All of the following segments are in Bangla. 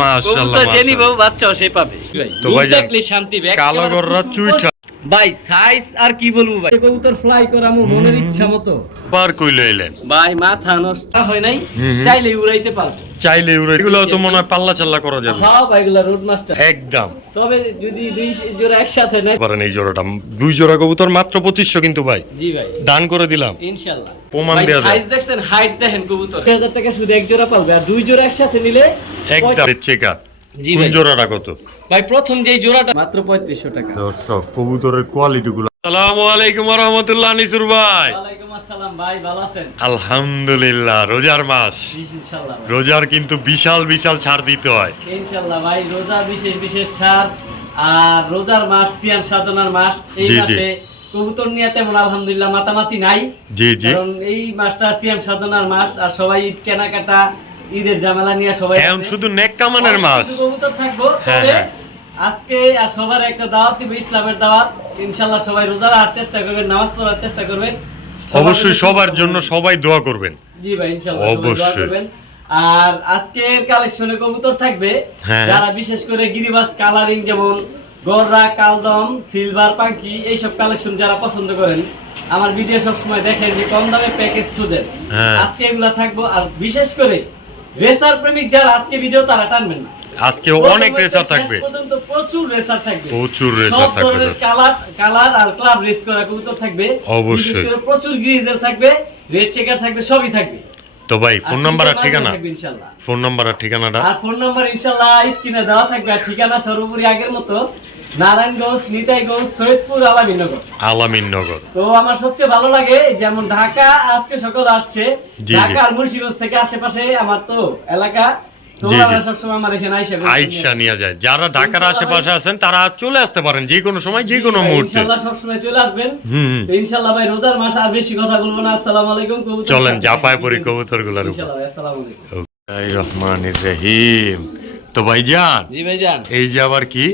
মাশাআল্লাহ যে নিব বাচ্চাও সে পাবে তো ভাই দেখলে শান্তি কালো গররা চুইঠা ভাই সাইজ আর কি বলবো ভাই কবুতর ফ্লাই করে আমার মনের ইচ্ছা মতো পার কইলে এলেন ভাই মাথা নষ্ট হয় নাই চাইলে উড়াইতে পারবো চাইলে উড়াই এগুলো তো মনে হয় পাল্লা চাল্লা করা যাবে হ্যাঁ ভাই এগুলা রোড মাস্টার একদম তবে যদি দুই জোড়া একসাথে নাই পারেন এই জোড়াটা দুই জোড়া কবুতর মাত্র 2500 কিন্তু ভাই জি ভাই দান করে দিলাম ইনশাআল্লাহ প্রমাণ দেয়া যায় সাইজ দেখছেন হাইট দেখেন কবুতর 1000 টাকা শুধু এক জোড়া পাবে আর দুই জোড়া একসাথে নিলে একদম চেকা জি কোন ভাই জোড়াটা কত ভাই প্রথম যেই জোড়াটা মাত্র 3500 টাকা দর্শক কবুতরের কোয়ালিটি গুলো আসসালামু আলাইকুম ওয়া রাহমাতুল্লাহ আনিসুর ভাই ওয়ালাইকুম আসসালাম ভাই ভালো আছেন আলহামদুলিল্লাহ রোজার মাস ইনশাআল্লাহ ভাই রোজার কিন্তু বিশাল বিশাল ছাড় দিতে হয় ইনশাআল্লাহ ভাই রোজা বিশেষ বিশেষ ছাড় আর রোজার মাস সিয়াম সাধনার মাস এই মাসে কবুতর নিয়ে তেমন আলহামদুলিল্লাহ মাতামাতি নাই জি জি কারণ এই মাসটা সিয়াম সাধনার মাস আর সবাই ঈদ কেনাকাটা ঈদের ঝামেলা নিয়ে সবাই এখন শুধু নেক কামানের মাস কবুতর থাকবো তবে আজকে আর সবার একটা দাওয়াত দিব ইসলামের দাওয়াত ইনশাআল্লাহ সবাই রোজা রাখার চেষ্টা করবেন নামাজ পড়ার চেষ্টা করবেন অবশ্যই সবার জন্য সবাই দোয়া করবেন জি ভাই ইনশাআল্লাহ সবাই দোয়া করবেন আর আজকের কালেকশনে কবুতর থাকবে যারা বিশেষ করে গিরিবাজ কালারিং যেমন গররা কালদম সিলভার পাখি এইসব কালেকশন যারা পছন্দ করেন আমার ভিডিও সব সময় দেখেন যে কম দামে প্যাকেজ খুঁজেন আজকে এগুলা থাকবো আর বিশেষ করে রেসার প্রেমিক যারা আজকে ভিডিও তারা টানবেন না আজকে অনেক রেসার থাকবে পর্যন্ত প্রচুর রেসার থাকবে প্রচুর রেসার সব থাকবে ধরনের কালার আর ক্লাব রেস করা কবুতর থাকবে অবশ্যই বিশেষ করে প্রচুর গ্রিজেল থাকবে রেড চেকার থাকবে সবই থাকবে তো ভাই ফোন নাম্বার আর ঠিকানা ইনশাআল্লাহ ফোন নাম্বার আর ঠিকানাটা আর ফোন নাম্বার ইনশাআল্লাহ স্ক্রিনে দেওয়া থাকবে আর ঠিকানা সর্বোপরি আগের মতো নারায়ণগঞ্জ নিতাইগঞ্জ সৈয়দপুর আলামিননগর তো আমার সবচেয়ে ভালো লাগে যেমন ঢাকা আজকে সকাল আসছে ঢাকা আর মুন্সিগঞ্জ থেকে আশেপাশে আমার তো এলাকা যারা ঢাকার আশেপাশে আছেন তারা চলে আসতে পারেন যে কোনো সময় যে কোনো মুহূর্তে ইনশাআল্লাহ সব সময় চলে আসবেন ইনশাআল্লাহ ভাই রোজার মাস আর বেশি কথা বলবো না আসসালামু আলাইকুম কবুতর চলেন জাপায় পরি কবুতরগুলোর উপর ইনশাআল্লাহ আসসালামু আলাইকুম রহমানির রহিম তো ভাইজান জি ভাইজান এই যে আবার কি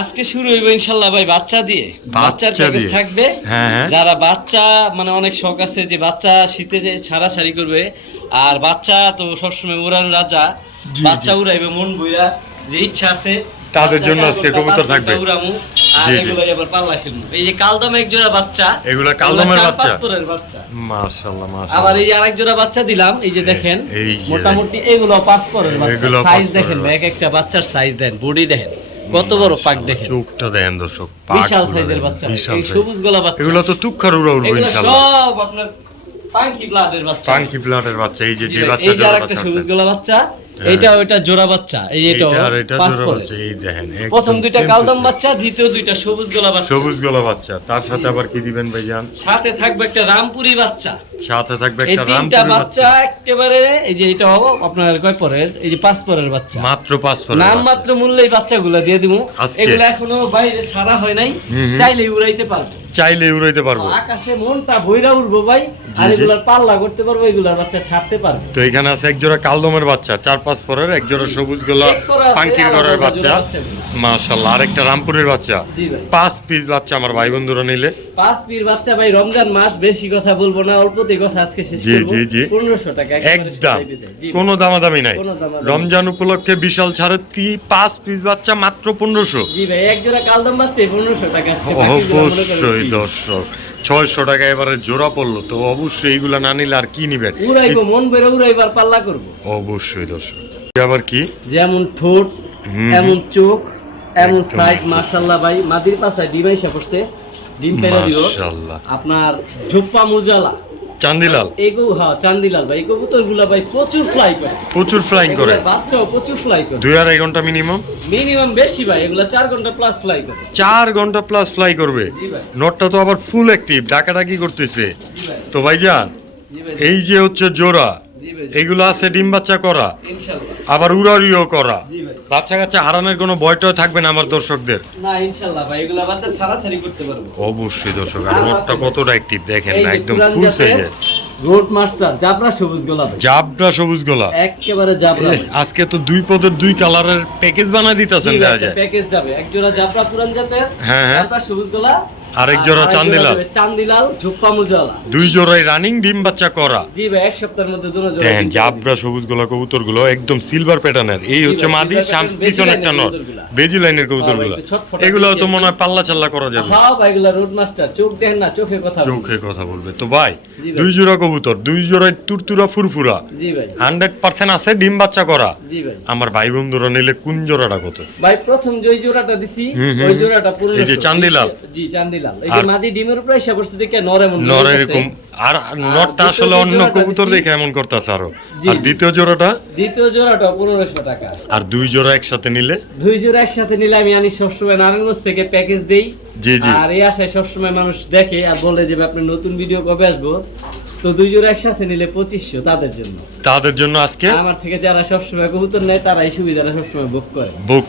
আজকে শুরু হইব ইনশাআল্লাহ ভাই বাচ্চা দিয়ে বাচ্চার প্যাকেজ থাকবে হ্যাঁ যারা বাচ্চা মানে অনেক শখ আছে যে বাচ্চা শীতে যে ছাড়াছাড়ি করবে আর বাচ্চা তো সবসময় উড়ান রাজা বাচ্চা উড়াইবে মন বইরা যে ইচ্ছা আছে তাদের জন্য আজকে কবুতর থাকবে উড়ামু আর এগুলো আবার পাল্লা খেলবো এই যে কালদম এক জোড়া বাচ্চা এগুলা কালদমের বাচ্চা বাচ্চা মাশাআল্লাহ মাশাআল্লাহ আবার এই আরেক জোড়া বাচ্চা দিলাম এই যে দেখেন মোটামুটি এগুলো 5 পরের বাচ্চা সাইজ দেখেন এক একটা বাচ্চার সাইজ দেন বডি দেখেন কত বড় পাক দেখেন চোখটা দেখেন দর্শক বিশাল সাইজের বাচ্চা এই সবুজ গলা বাচ্চা এগুলো তো তুক্ষার উড়াউড়বে ইনশাআল্লাহ সব আপনার পাঙ্কি ব্লাডের বাচ্চা এই যে বাচ্চা এই যে আরেকটা সবুজ গলা বাচ্চা এটা ওইটা জোড়া বাচ্চা এই এটা পাঁচ পরে এই দেখেন প্রথম দুইটা কালদম বাচ্চা দ্বিতীয় দুইটা সবুজ গলা বাচ্চা তার সাথে আবার কি দিবেন ভাইজান সাথে থাকবে একটা রামপুরি বাচ্চা সাথে থাকবে একটা রামপুরি বাচ্চা একেবারে এই যে এটা হবে আপনার কয় পরের এই যে 5 পরের বাচ্চা মাত্র 5 পরের নাম মাত্র মূল্যেই বাচ্চাগুলো দিয়ে দিমু এগুলো এখনো বাইরে ছাড়া হয় নাই চাইলেই উড়াইতে পারবো আকাশে মনটা বইরা উড়বো ভাই আর এগুলার পাল্লা করতে পারবো এগুলার বাচ্চা ছাড়তে পারবো তো এখানে আছে এক জোড়া কালদমের বাচ্চা 4-5 পরের এক জোড়া সবুজ গলা পাঙ্কির ঘরের বাচ্চা মাশাআল্লাহ আরেকটা রামপুরের বাচ্চা 5 পিস বাচ্চা আমার ভাই বন্ধুরা নিলে 5 পিস বাচ্চা ভাই রমজান মাস বেশি কথা বলবো না অল্পতে কথা আজকে শেষ করব 1500 টাকা একদম কোনো দামাদামি নাই রমজান উপলক্ষে বিশাল ছাড়ে 5 পিস বাচ্চা মাত্র 1500 জি ভাই এক জোড়া কালদম বাচ্চা 1500 টাকা আছে অবশ্যই দর্শক 600 টাকা এবারে জোড়া পড়লো তো অবশ্যই এইগুলা না নিলে আর কি নিবেন উড়াইবো মন বেরে উড়াইবার পাল্লা করব অবশ্যই দর্শক আবার কি যেমন ঠোঁট এমন চোখ এমন সাইজ মাশাআল্লাহ ভাই মাদির পাশায় ডিম আইসা পড়ছে ডিম পেরে দিও মাশাআল্লাহ আপনার ঝোপ্পা মুজালা চান্দিলাল চান্দিলাল ভাই কবুতরগুলা ভাই প্রচুর ফ্লাইং করে বাচ্চাও প্রচুর ফ্লাই করে 2.5 ঘন্টা মিনিমাম বেশি ভাই এগুলা 4 ঘন্টা প্লাস ফ্লাই করে 4 ঘন্টা প্লাস ফ্লাই করবে নটটা তো আবার ফুল অ্যাক্টিভ ডাকাডাকি করতেছে তো ভাইজান এই যে হচ্ছে জোড়া এগুলো আছে ডিম বাচ্চা করা ইনশাআল্লাহ আবার উড়ারিও করা বাচ্চা কাচ্চা হারানোর কোনো ভয়টাও থাকবে না আমার দর্শকদের না ইনশাআল্লাহ ভাই এগুলা বাচ্চা ছাড়াছাড়ি করতে পারবো অবশ্যই দর্শক আর নটটা কতটা অ্যাক্টিভ দেখেন একদম ফুল সাইজের রোড মাস্টার জাবরা সবুজ গলা একেবারে জাবরা আজকে তো 2 পদের 2 কালারের প্যাকেজ বানায় দিতেছেন দেখা যায় প্যাকেজ যাবে এক জোড়া জাবরা পুরান জাতের জাবরা সবুজ গলা আরেক জোড়া চান্দিলাল। চান্দিলাল ঝুপ্পা মুজালা। দুই জোড়াই রানিং ডিম বাচ্চা করা। জি ভাই, এক সপ্তাহের মধ্যে দুটো জোড়া। দেখেন জাবরা সবুজ গোলা কবুতর গুলো একদম সিলভার প্যাটার্নের। এই হচ্ছে মাদি, পিছনে একটা নর, বেজি লাইনের কবুতর গুলো। এগুলো তো মনে হয় পাল্লা চাল্লা করা যাবে। হ্যাঁ ভাই, এগুলো রোড মাস্টার, চোখ দেখেন না, চোখে কথা বলবে। চোখে কথা বলবে। তো ভাই দুই জোড়া কবুতর, দুই জোড়াই তুরতুরা ফুরফুরা। জি ভাই, 100% আছে ডিম বাচ্চা করা। জি ভাই। আমার ভাই বন্ধুরা নিলে কোন জোড়াটা কত? ভাই প্রথম যে জোড়াটা দিছি ওই জোড়াটা পুরো এই যে চান্দিলাল। জি চান্দিলাল। এই যে মাদি ডিমের উপরে এসে বসে দেখে নরে মন নর এরকম, আর নরটা আসলে অন্য কবুতর দেখে এমন করতেছে আরো। আর দ্বিতীয় জোড়াটা 1500 টাকা। আর দুই জোড়া একসাথে নিলে? দুই জোড়া একসাথে নিলে আমি আনি সবসময় নারায়ণগঞ্জ থেকে প্যাকেজ দেই। জি জি। আর এই আশায় সবসময় মানুষ দেখে আর বলে যে আপনি নতুন ভিডিও কবে আসবো। তো দুই জোড়া একসাথে নিলে 2500 তাদের জন্য। তাদের জন্য আজকে আমার থেকে যারা সবসময় কবুতর নেয় তারা এই সুবিধাটা সবসময় বুক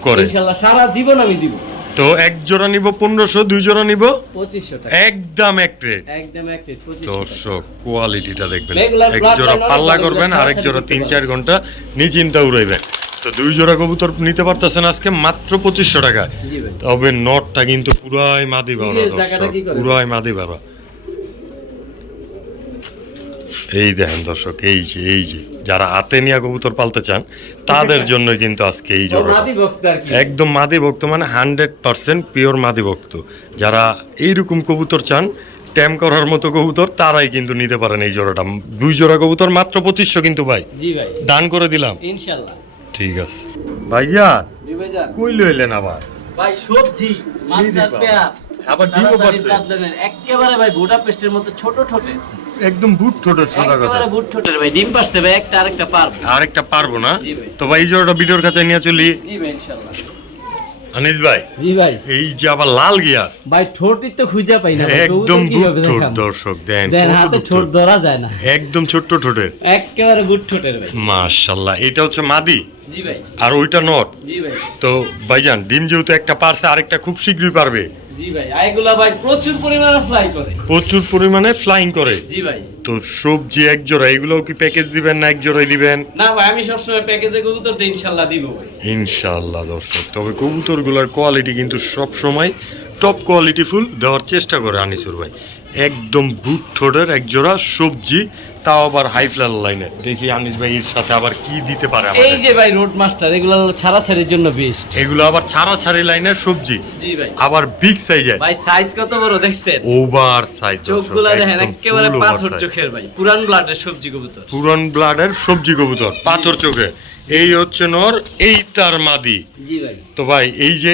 করে। ইনশাআল্লাহ সারা জীবন আমি দিব। তো এক জোড়া নিব 1500, দুই জোড়া নিব 2500 টাকা। একদম এক রেট। একদম এক রেট 2500। দর্শক কোয়ালিটিটা দেখবেন। Regular এক blood জোড়া line পাল্লা অনেক করবেন, ভালো, আর এক জোড়া সারাসারি 3-4 ঘন্টা নিশ্চিন্তা উড়াইবেন। তো দুই জোড়া কবুতর নিতে পারতেছেন আজকে মাত্র 2500 টাকায়। জি ভাই। তবে নটটা কিন্তু পুরাই মাদি বাড়া Serious টাকাটা দর্শক, কি করে? পুরাই মাদি বাড়া। এই দেখেন দর্শক, এই যে যারা হাতে নিয়ে কবুতর পালতে চান তাদের জন্য কিন্তু আজকে এই জোড়া মাদি ভক্ত আর কি। একদম মাদি ভক্ত, মানে 100% পিওর মাদি ভক্ত। যারা এইরকম কবুতর চান, ট্যাম করার মতো কবুতর, তারাই কিন্তু নিতে পারেন এই জোড়াটা। দুই জোড়া কবুতর মাত্র 2500 কিন্তু ভাই। জি ভাই, দান করে দিলাম ইনশাআল্লাহ। ঠিক আছে ভাইয়া। জি ভাইজান। কই লইলেন আবার? ভাই সবজি মাস্টার পেয়ার আবার ডিমও পারছে। একেবারে ভাই বুডাপেস্টের মতো ছোট ছোট, একদম বুট ছোট সাদা কথা। একেবারে বুট ছোট ভাই। ডিম পারছে ভাই, একটা আরেকটা পারবে। আরেকটা পারবো না। জি ভাই। তো ভাই এই জোড়াটা ভিডিওর কাছে নিয়ে চলি। জি ভাই ইনশাআল্লাহ। আনিস ভাই, জি ভাই। এই যে আবার লাল গিয়ার, ভাই ঠোঁটই তো খুঁজা পাই না ভাই। একদম কবুতর বুট কিভাবে ঠোঁট দেখাবো? দর্শক দেন, দেন কত হাতে বুট ঠোঁট ঠোঁট। ধরা যায় না, একদম ছোট্ট ঠোঁটের, একেবারে বুট ঠোঁটের ভাই। মাশাআল্লাহ। এটা হচ্ছে মাদি, জি ভাই। আর ওইটা নট। জি ভাই। তো ভাইজান ডিম যেহেতু একটা পারছে, আরেকটা খুব শীঘ্রই পারবে। জি ভাই, এগুলা ভাই প্রচুর পরিমাণে ফ্লাই করে, প্রচুর পরিমাণে ফ্লাইং করে। জি ভাই। তো সবজি এক জোড়া, এগুলোও কি প্যাকেজ দিবেন না এক জোড়াই দিবেন? না ভাই, আমি সবসময় প্যাকেজে কবুতর দিই, ইনশাআল্লাহ দিব ভাই। ইনশাআল্লাহ দর্শক। তবে কবুতরগুলোর কোয়ালিটি কিন্তু সব সময় টপ কোয়ালিটি ফুল দেওয়ার চেষ্টা করে আনিসুর ভাই। একদম বুট ঠোঁটের এক জোড়া সবজি, তাও আবার হাই ফ্লার লাইনের। দেখি আনিস ভাই এর সাথে আবার কি দিতে পারে আমাদের। এই যে ভাই রোড মাস্টার, এগুলো ছাড়া ছাড়ির জন্য বেস্ট। এগুলো আবার ছাড়া লাইনের সবজি, জি ভাই। আবার বিগ সাইজের। ভাই সাইজ কত বড় দেখছেন? Over size. চোখগুলো দেখেন, একেবারে পাথর চোখের ভাই, পুরান ব্লাডের সবজি কবুতর। পুরান ব্লাডের সবজি কবুতর, পাথর চোখে। এই হচ্ছে নর, এই তার মাদি। জি ভাই। তো ভাই এই যে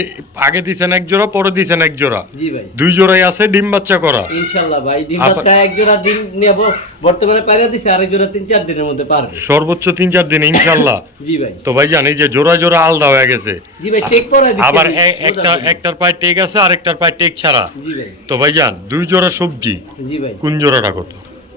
আগে দিছেন এক জোড়া, পরে দিছেন এক জোড়া, জি ভাই। দুই জোড়াই আছে ডিম বাচ্চা করা। ইনশাআল্লাহ ভাই, ডিম বাচ্চা এক জোড়া ডিম নেব বর্তমানে পাইরা দিছে, আরেক জোড়া 3-4 দিনের মধ্যে পারবে, সর্বোচ্চ 3-4 দিন ইনশাআল্লাহ। জি ভাই। তো ভাই জান এই যে জোড়া জোড়া আলাদা হয়ে গেছে। জি ভাই, টেক পরাই দিছি আবার আমি, একটার পায়ে টেক আছে, আরেকটার পায়ে টেক ছাড়া। জি ভাই। তো ভাই জান দুই জোড়া সবজি, জি ভাই। কোন জোড়াটা কত?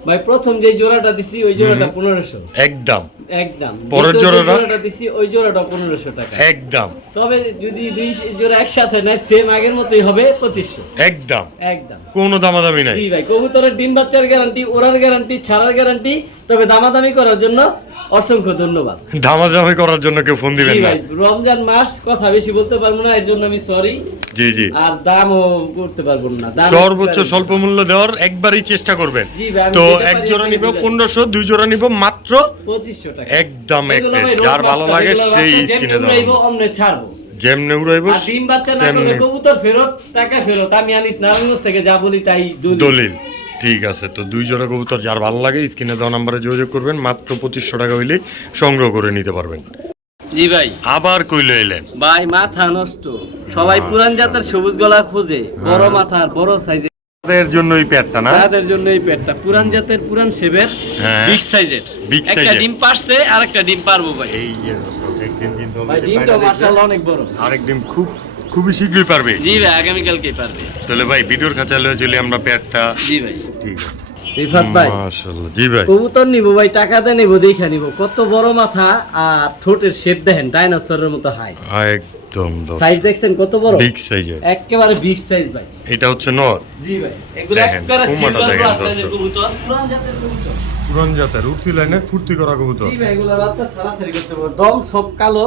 ভাই প্রথম যে জোড়াটা দিছি ওই জোড়াটা 1500 একদম। একদম। পরের দ্বিতীয় যে জোড়াটা? জোড়াটা দিছি ওই জোড়াটা 1500 টাকা একদম। তবে যদি দুই জোড়া একসাথে নেয় সেম আগের মতোই হবে 2500 একদম। একদম। কোনো দামাদামি নাই। জি ভাই, কবুতরের ডিম বাচ্চার গ্যারান্টি, ওড়ার গ্যারান্টি, ছাড়ার গ্যারান্টি। তবে দামাদামি করার জন্য অসংখ্য ধন্যবাদ। দামাদামি করার জন্য কেউ ফোন দিবেন জি না। ভাই, রমজান মাস, কথা বেশি বলতে পারবো না, এর জন্য আমি সরি। জি জি। আর দামও করতে পারবো না, দাম সর্বোচ্চ স্বল্প মূল্য দেওয়ার একবারই চেষ্টা করবেন। জি ভাই, আমি তো যেটা এক পারি জোড়া এটাই নিব বুঝাই। 1500, দুই জোড়া নিব মাত্র 2500 টাকা। একদম এক এগুলো ভাই রেট। রোড যার ভালো মাস্টার, লাগে এগুলো সেই বাচ্চা স্কিনে যেমনি উড়াইবো, দাও। অমনে ছাড়বো। যেমনে উড়াইবো আর ডিম বাচ্চা না করলে তেমনি কবুতর ফেরত, টাকা ফেরত। আমি আনিস নারায়ণগঞ্জ থেকে যা বলি তাই দলিল। ঠিক আছে। তো দুই জোড়া কবুতর যার ভালো লাগে স্ক্রিনে দেওয়া নাম্বারে যোগাযোগ করবেন। মাত্র 2500 টাকা হইলেই সংগ্রহ করে নিতে পারবেন। জি ভাই। আবার কইলে এলেন ভাই মাথা নষ্ট, সবাই পুরান জাতের সবুজ গলা খোঁজে, বড় মাথার বড় সাইজের। তাদের জন্য এই প্যাডটা না? তাদের জন্য এই পেটটা পুরান জাতের, পুরান শেপের, হ্যাঁ। বিগ সাইজের। বিগ একটা সাইজের। ডিম পারছে আর একটা ডিম পারবো ভাই। এই যে দর্শক, একদিন কিন্তু ভাই ডিমটা মাশাআল্লাহ অনেক বড়। আরেক ডিম খুবই শীঘ্রই পারবে। জি ভাই, আগামী কালকেই পারবে। তাহলে ভাই ভিডিওর কাছে লয়ে চলি আমরা প্যাডটা। জি ভাই। ঠিক আছে রিফাত ভাই, মাশাআল্লাহ। জি ভাই। কবুতর নিব ভাই, টাকাতে নিব, দেখা নিব। কত বড় মাথা আর ঠোঁটের শেপ দেখেন, ডাইনোসরের মতো হাই। একদম সাইজ দেখছেন কত বড়? বিগ সাইজের, একেবারে বিগ সাইজ ভাই। এটা হচ্ছে নর। জি ভাই, এগুলো দেখেন, একবারে কুমারটা সিলভার দেখেন ব্লাডের দর্শক। কবুতর, পুরান জাতের কবুতর। পুরান জাতের উঠতি লাইনের ফুর্তি করা কবুতর। জি ভাই, এগুলো বাচ্চা ছাড়াছাড়ি করতে পারবে। দম সব কালো,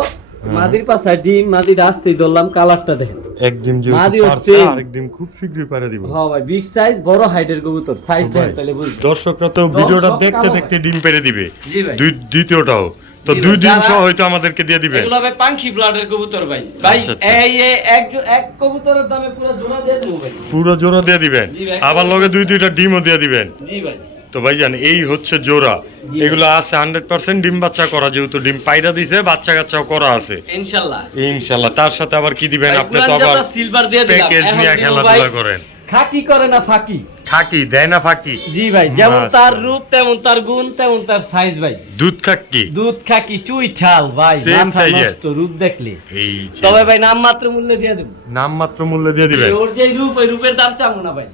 মাদির পাশায় ডিম, মাদির আসতেই ধরলাম, কালারটা দেখেন এক ডিম যে মাদিও পারছে, same। আরেক ডিম খুব শীঘ্রই পারে দিব। হ্যাঁ ভাই, বিগ সাইজ, বড় হাইটের কবুতর, সাইজ দেখেন তাহলে বুঝবেন। দর্শকরা তো ভিডিওটা সব দেখতে কালো দেখতে ডিম পেরে দিবে। জি ভাই। দ্বিতীয়টাও তো জি 2 ভাই, দিন যারা- সহ হয়তো আমাদেরকে দিয়ে দিবেন। এগুলো ভাই পাঙ্খি ব্লাডের কবুতর ভাই। ভাই আচ্ছা, আচ্ছা। এই এক কবুতরের দামে পুরো জোড়া দিয়ে দেবো ভাই। পুরো জোড়া দিয়ে দিবেন, জি ভাই, আবার লগে 2-2টা ডিমও দিয়ে দিবেন। জি ভাই। তো ভাইজান এই হচ্ছে জোড়া, জি। এগুলো আছে 100% ডিম বাচ্চা করা, যেহেতু ডিম পাইরা দিছে, বাচ্চা কাচ্চাও করা আছে ইনশাআল্লাহ। ইনশাআল্লাহ। তার সাথে আবার কি দিবেন ভাই, আপনি? তো পুরান আবার জাতের সিলভার দিয়ে দিলাম। প্যাকেজ এখন নিয়ে দিব খেলাধুলা ভাই, করেন। খাকি করে না ফাঁকি। খাকি দেয় না ফাঁকি? জি ভাই, যেমন তার মাশাআল্লাহ। রূপ তেমন তার গুণ তেমন তার সাইজ ভাই। দুধ খাকি দুধ খাকি চুই ঠাল ভাই, Same মাথা size-এর। নষ্ট রূপ দেখলে। এই যে তবে ভাই নাম মাত্র মূল্যে দিয়ে দেব। নাম মাত্র মূল্য দিয়ে দিবেন। ওর যে রূপ, ওই রূপের দাম চামু না ভাই।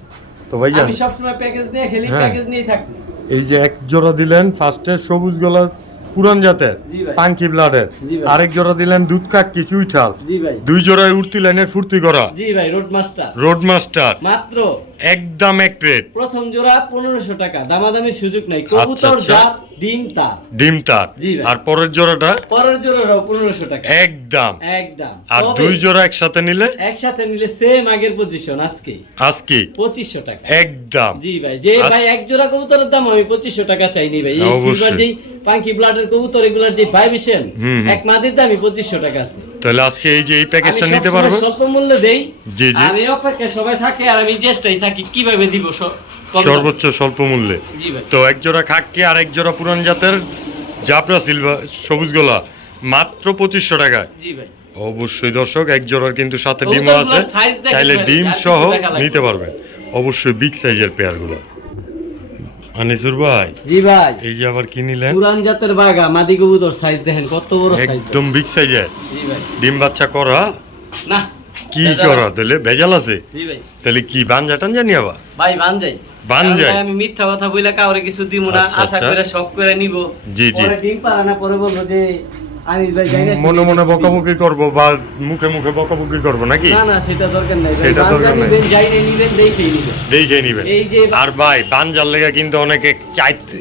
তো ভাইজান আমি সবসময় প্যাকেজ নিয়ে খেলি, হ্যাঁ। প্যাকেজ নিয়েই থাকবো। এই যে এক জোড়া দিলেন ফার্স্টে সবুজ গলা পুরান জাতের জি ভাই। পাঙ্কি ব্লাডের, জি ভাই। আরেক জোড়া দিলেন দুধ কাকি চুইঠাল, জি ভাই। 2 জোড়ায় উঠতি লাইনের ফুর্তি করা জি ভাই, রোড মাস্টার রোড মাস্টার, মাত্র একদম এক রেট। প্রথম জোড়া 1500 টাকা, দামাদামির সুযোগ নাই। কবুতর আচ্ছা। জাত, ডিম তার। ডিম তার। জি ভাই। আর পরের জোড়াটা পরের জোড়াটাও 1500 টাকা একদম। একদম। আর তবে 2 জোড়া একসাথে নিলে একসাথে নিলে সেম আগের পজিশন আজকে আজকে 2500 টাকা। একদম। জি ভাই, যে ভাই এক জোড়া কবুতরের দাম আমি 2500 টাকা চাইনি ভাই। এই অবশ্যই। সিলভার যেই পাঙ্কি ব্লাডের কবুতর, এগুলার যে ভাইবেশন, হুম। এক মাদির দামই 2500 টাকা আছে। তাহলে আজকে এই যে এই আমি প্যাকেজটা নিতে সবসময় পারবো। স্বল্প মূল্যে দেই। জি, জি। আমি অপেক্ষায় সবাই থাকে আর আমি চেষ্টাই থাকি কিভাবে দিব কম দামে। সর্বোচ্চ স্বল্প মূল্যে। জি ভাই। তো এক জোড়া খাকি আর এক জোড়া পুরান জাতের জাবরা সিলভার সবুজ গোলা মাত্র 2500 টাকায়। জি ভাই। অবশ্যই দর্শক, এক জোড়ার কিন্তু সাথে ডিমও কবুতরগুলোর আছে, size দেখেন চাইলে ভাই, ডিম আর কিছু সহ দেখা লাগবে নিতে না। পারবেন। অবশ্যই বিগ সাইজের পেয়ারগুলো। আনিসুর ভাই, জি ভাই, এই যে আবার কি নিলেন? পুরান জাতের বাগা মাদি কবুতর, সাইজ দেখেন কত বড় সাইজ। একদম বিগ সাইজের জি ভাই। ডিম বাচ্চা করা। না কি ভেজাল করা আছে। তাহলে? ভেজাল আছে? জি ভাই। তাহলে কি বানজা টানজা নিয়ে আবার? ভাই বানজাই। বানজাই? কারণ ভাই আমি মিথ্যা কথা বইলা কাউরে কিছু দিব না, আচ্ছা, আশা আচ্ছা। করে শখ করে নিব। জি, জি। পরে ডিম পারে না, পরে বলবো যে আনিস ভাই যাই না, মনে মনে শুনে বকাবকি করবো বা মুখে মুখে বকাবকি করবো নাকি? না না, সেটা দরকার নাই ভাই। সেটা বানজা দরকার নাই। নিবেন, যাই না নিবেন, দেখেই নিবেন। দেখে নিবেন। এই যে আর ভাই বানজার লেগা কিন্তু অনেকে চাইতে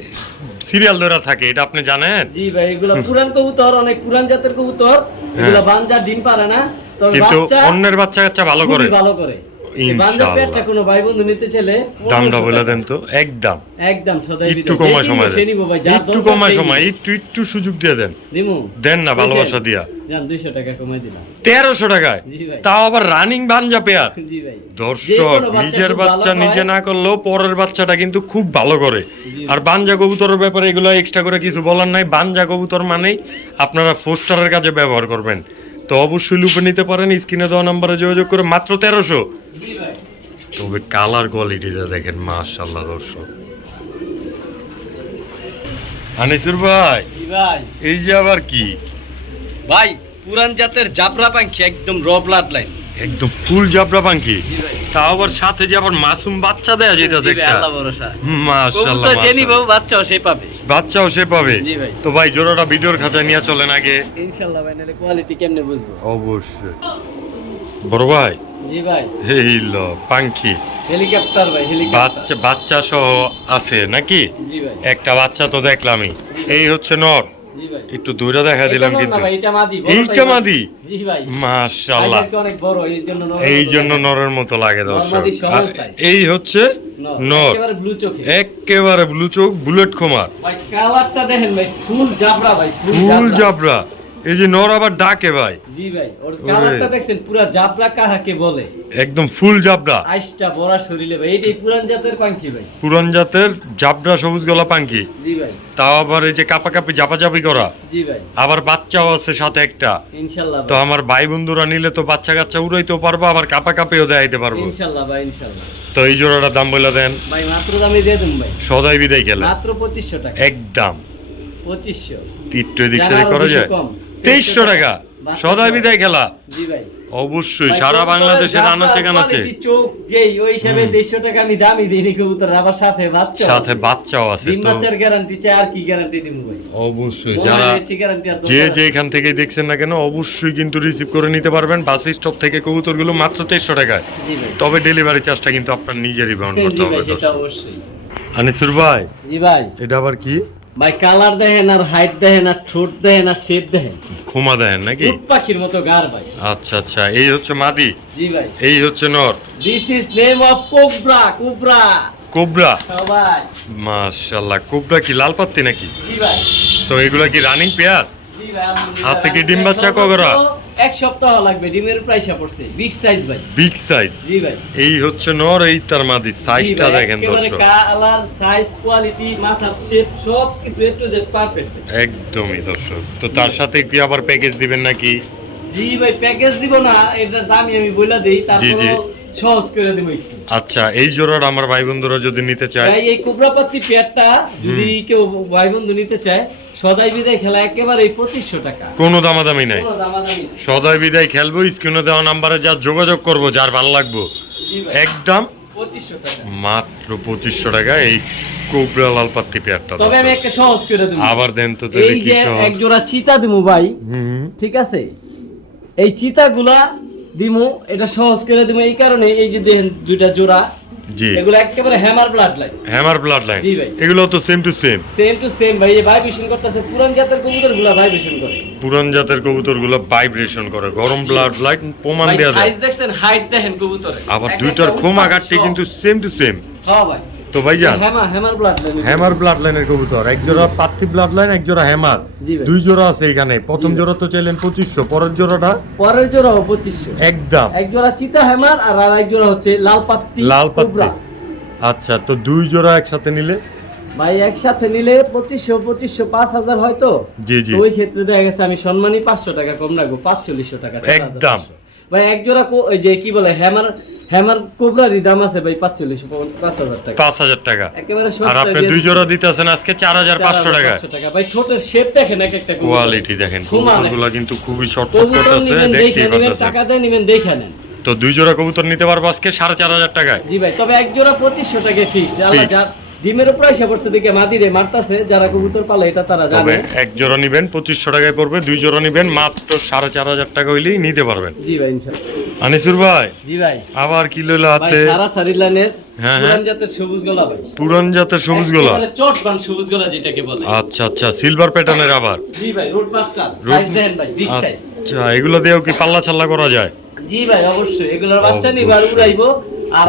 সিরিয়াল ধরে থাকে, এটা আপনি জানেন? জি ভাই, এগুলো পুরান কবুতর, অনেক পুরান জাতের কবুতর, এগুলো বানজা ডিম পারে না, তবে কিন্তু বাচ্চা অন্যের বাচ্চা কাচ্চা ভালো করে। খুবই ভালো করে। এই বানজা ইনশাআল্লাহ। পেটটা কোনো ভাই বন্ধু নিতে চাইলে দামটা 1500 বলে টাকা। দেন তো একদম। একদম সদাই একটু কমায় সময় দেন, একটু কমায় সময়, একটু সুযোগ দিয়ে দেন। দিমু দেন না ভালোবাসা দিয়া। জান 200 টাকা কমাই দিলাম। 1300 টাকায়, জি ভাই। তাও আবার রানিং বানজা পেয়ার। জি ভাই। দর্শক, যেকোনো বাচ্চা নিজের খুব বাচ্চা ভালো নিজে হয়। না করলেও পরের বাচ্চাটা কিন্তু খুব ভালো করে। জি। আর বানজা কবুতরের ব্যাপারে এগুলো এক্সট্রা করে কিছু বলার নাই। বানজা কবুতর মানেই আপনারা ফোস্টারের কাজে ব্যবহার করবেন। তো অবশ্যই লুপে নিতে পারেন, স্ক্রিনে দেওয়া নাম্বারে যোগাযোগ করে মাত্র 1300। জি ভাই। তবে কালার কোয়ালিটিটা দেখেন, মাশাআল্লাহ দর্শক। আনিসুর ভাই, জি ভাই। এই যে আবার কি? ভাই পুরান জাতের জাবরা পাখি, একদম র ব্লাড লাইন। একদম ফুল জাবরা পাখি, জি ভাই। তাও আবার সাথে যে আবার মাসুম বাচ্চা দেয়া যেতেছে জি ভাই, একটা। আল্লাহ ভরসা। মাশাআল্লাহ, কবুতর যে নিব, মাশাআল্লাহ। বাচ্চাও সে পাবে। বাচ্চাও সে পাবে। জি ভাই। তো ভাই জোড়াটা ভিডিওর খাঁচায় নিয়ে চলেন আগে। ইনশাআল্লাহ ভাই, নালে কোয়ালিটি কেমনে বুঝবো? অবশ্যই বড় ভাই, জি ভাই। এই লো পাখি হেলিকপ্টার ভাই, হেলিকপ্টার। বাচ্চা সহ আছে নাকি? জি ভাই। একটা বাচ্চা তো দেখলামই। এই হচ্ছে নর, জি ভাই। একটু দূরে দেখা দিলাম এটা নর কিন্তু। না ভাই, এটা মাদি। এইটা মাদি? জি ভাই। মাশাআল্লাহ, সাইজটা অনেক বড়, এই জন্য নর। এই জন্য নরের মতো লাগে দর্শক। নরমাদি সমান আর size। এই হচ্ছে নর, একেবারে ব্লু চোখে। একেবারে ব্লু চোখ, বুলেট খোমার, ভাই কালারটা দেখেন ভাই, ফুল জাবরা ভাই, ফুল জাবরা। এই যে নর আবার ডাকে ভাই। জি ভাই, ওর কালারটা দেখছেন, পুরা জাবরা কাহাকে বলে? একদম ফুল জাবরা, আইসটা বড়া শরীরে ভাই, এইটাই পুরান জাতের পাখি ভাই। পুরান জাতের জাবরা সবুজ গলা পাখি, জি ভাই। তাও আবার এই যে কাপাকাপি জাপাজাপি করা, জি ভাই। আবার বাচ্চাও আছে সাথে একটা। ইনশাআল্লাহ তো ভাই। আমার ভাই বন্ধুরা নিলে তো বাচ্চা কাচ্চা উড়াইতেও পারবো, আবার কাপাকাপিও দেখাইতে পারবো। ইনশাআল্লাহ ভাই, ইনশাআল্লাহ। তো এই জোড়াটার দাম বলে দেন। ভাই মাত্র দামে দিয়ে দেন ভাই, সদাই বিদায় খেলে মাত্র 2500 টাকা। একদম 2500। একটু এদিক জানার সেদিক করা বেশি যায়। কম। 2300 টাকা সদাই বিদায় খেলা। জি ভাই। অবশ্যই ভাই, সারা কবুতরের বাংলাদেশের জাবরা আনাচে কানাচে quality চোখ যেই, ওই হিসাবে 2300 টাকা আমি দামি দিই কবুতর, আবার সাথে বাচ্চা সাথে বাচ্চাও আছে। ডিম তো বাচ্চার গ্যারান্টি চাই, আর কি গ্যারান্টি দিব ভাই? অবশ্যই মনে যারা হয় এর চেয়ে guarantee আর যে দরকার আছে? যেখান থেকে দেখছেন না কেন অবশ্যই কিন্তু রিসিভ করে নিতে পারবেন। বাস স্টপ থেকে কবুতরগুলো মাত্র 2300 টাকায়। জি ভাই। তবে ডেলিভারি চার্জটা কিন্তু আপনার নিজেরই বহন করতে জি হবে ভাই, সেটা দর্শক। অবশ্যই। আনিসুর ভাই, জি ভাই। এটা আবার কি? ভাই কালার দেখেন আর হাইট দেখেন আর ঠোঁট দেখেন আর শেপ দেখেন, খুমা দেন নাকি? উট পাখির মতো গার ভাই। আচ্ছা আচ্ছা, এই হচ্ছে মাদি, জি ভাই। এই হচ্ছে নর। This is name of cobra. Cobra cobra, সবাই। মাশাআল্লাহ। কোবরা কি লাল পাত্তি নাকি? জি ভাই। তো এগুলা কি রানিং পেয়ার? জি ভাই, আলহামদুলিল্লাহ। আছে কি ডিম বাচ্চা কবেরা? এক সপ্তাহ লাগবে, ডিমের প্রাইস পড়ছে বিগ সাইজ ভাই। Big size. জি ভাই। এই হচ্ছে নর, এই তার মাদি। সাইজটা দেখেন দর্শক, কালার সাইজ কোয়ালিটি মাথার শেপ সব কিছু এ টু জেড পারফেক্ট একদমই দর্শক। তো তার সাথে কি আবার প্যাকেজ দিবেন নাকি? জি ভাই, প্যাকেজ দিব না, এটার দামই আমি বলে দেই, তারপর সহজ করে দেব একটু। আচ্ছা, এই জোড়ার আমার ভাই বন্ধুরা যদি নিতে চায়, ভাই এই কোবরাপাতি পেয়ারটা যদি কেউ ভাই বন্ধু নিতে চায়, সদাই বিদায় খেলা একেবারে 2500 টাকা, কোনো দামাদামি নাই। কোনো দামাদামি নাই। সদাই বিদায় খেলবো, স্ক্রিনে দেওয়া নাম্বারে যা যোগাযোগ করবো, যার ভালো লাগবো, জি ভাই, একদম 2500 টাকা, মাত্র 2500 টাকা এই কোবরা লাল পাত্তি পেয়ারটা। তবে আমি একটা সহজ করে দেব। আবার দেন তো এই দেখি যে সহজ। এক জোড়া চিতা দিমু ভাই, ঠিক আছে, এই চিতাগুলা দিমু, এটা সহজ করে দিমু এই কারণে, এই যে দেখেন দুইটা জোড়া, জি, এগুলো একেবারে hammer blood line. Hammer blood line. জি ভাই। এগুলো তো same to same, same to same ভাই। এই ভাইব্রেশন করতেছে, পুরান জাতের কবুতরগুলা ভাইব্রেশন করে, পুরান জাতের কবুতরগুলো ভাইব্রেশন করে, গরম ব্লাড লাইন প্রমাণ ভাই দেয়া যায়। সাইজ দেখছেন, হাইট দেখেন কবুতরের, আবার দুইটার খোমা কাটটি কিন্তু সেম টু সেম। হ্যাঁ ভাই। তো ভাইজান, hammer blood line, hammer blood লাইনের কবুতর, এক জোড়া পাত্তি ব্লাড লাইন, এক জোড়া হ্যামার, জি ভাই। দুই জোড়া আছে এখানে। প্রথম জি ভাই। জোড়া তো চাইলেন 2500, পরের জোড়াটা পরের জোড়া 2500 একদম এক জোড়া চিতা হ্যামার, আর আরেক জোড়া হচ্ছে লাল পাত্তি লাল পাত্তি। কোবরা। আচ্ছা, তো দুই জোড়া একসাথে নিলে? ভাই একসাথে নিলে 2500 5000 হয় তো। জি জি, তো ওই ক্ষেত্রে দেখা গেছে আমি সম্মানী 500 টাকা কম রাখবো, 4500 টাকা। একদম। ভাই এক জোড়া ওই যে কি বলে হ্যামার কোবরারই দাম আছে ভাই 5000 টাকা। 5000 টাকা। একেবারে আর সস্তা আপনি দিয়ে দুই দিচ্ছি। জোড়া দিতেছেন আজকে 4500 টাকা। 4500 টাকা। ভাই ঠোঁটের শেপ দেখেন, এক একটা কবুতর। কোয়ালিটি দেখেন, খুমা কবুতরগুলো কিন্তু খুবই শর্টকাট কবুতর করতেছে, নিবেন দেখতেই দেখে নেবেন, পাচ্ছেন। টাকা দিয়ে নিবেন দেখে নেন। তো দুই জোড়া কবুতর নিতে পারবো আজকে 4500 টাকায়। জি ভাই, তবে এক জোড়া 2500 টাকা ফিক্সড। আল্লাহ Fixed। যার ডিমের উপর এসে পড়ছে দিকে মাদিরে মারতাছে, যারা কবুতর পালে এটা তারা তবে জানে। এক জোড়া নিবেন 2500 টাকায় পড়বে, দুই জোড়া নিবেন মাত্র 4500 টাকা হইলেই নিতে পারবেন। জি ভাই, ইনশাআল্লাহ। আনিসুর ভাই, জি ভাই। আবার কি লইলো ভাই হাতে? সারা সারিলানের হ্যাঁ, পুরান হ্যাঁ। জাতের সবুজ গলা ভাই, পুরান জাতের সবুজ গোলা। একেবারে চটবান সবুজ গলা যেটাকে বলে। আচ্ছা আচ্ছা, সিলভার প্যাটার্নের আবার। জি ভাই, রোড মাস্টার Road- সাইজ দেন ভাই, বিগ সাইজ। আচ্ছা, এগুলো দিয়েও কি পাল্লা ছাল্লা করা যায়? জি ভাই, অবশ্যই এগুলোর বাচ্চা নিবার অবশ্যই। উড়াইবো, আর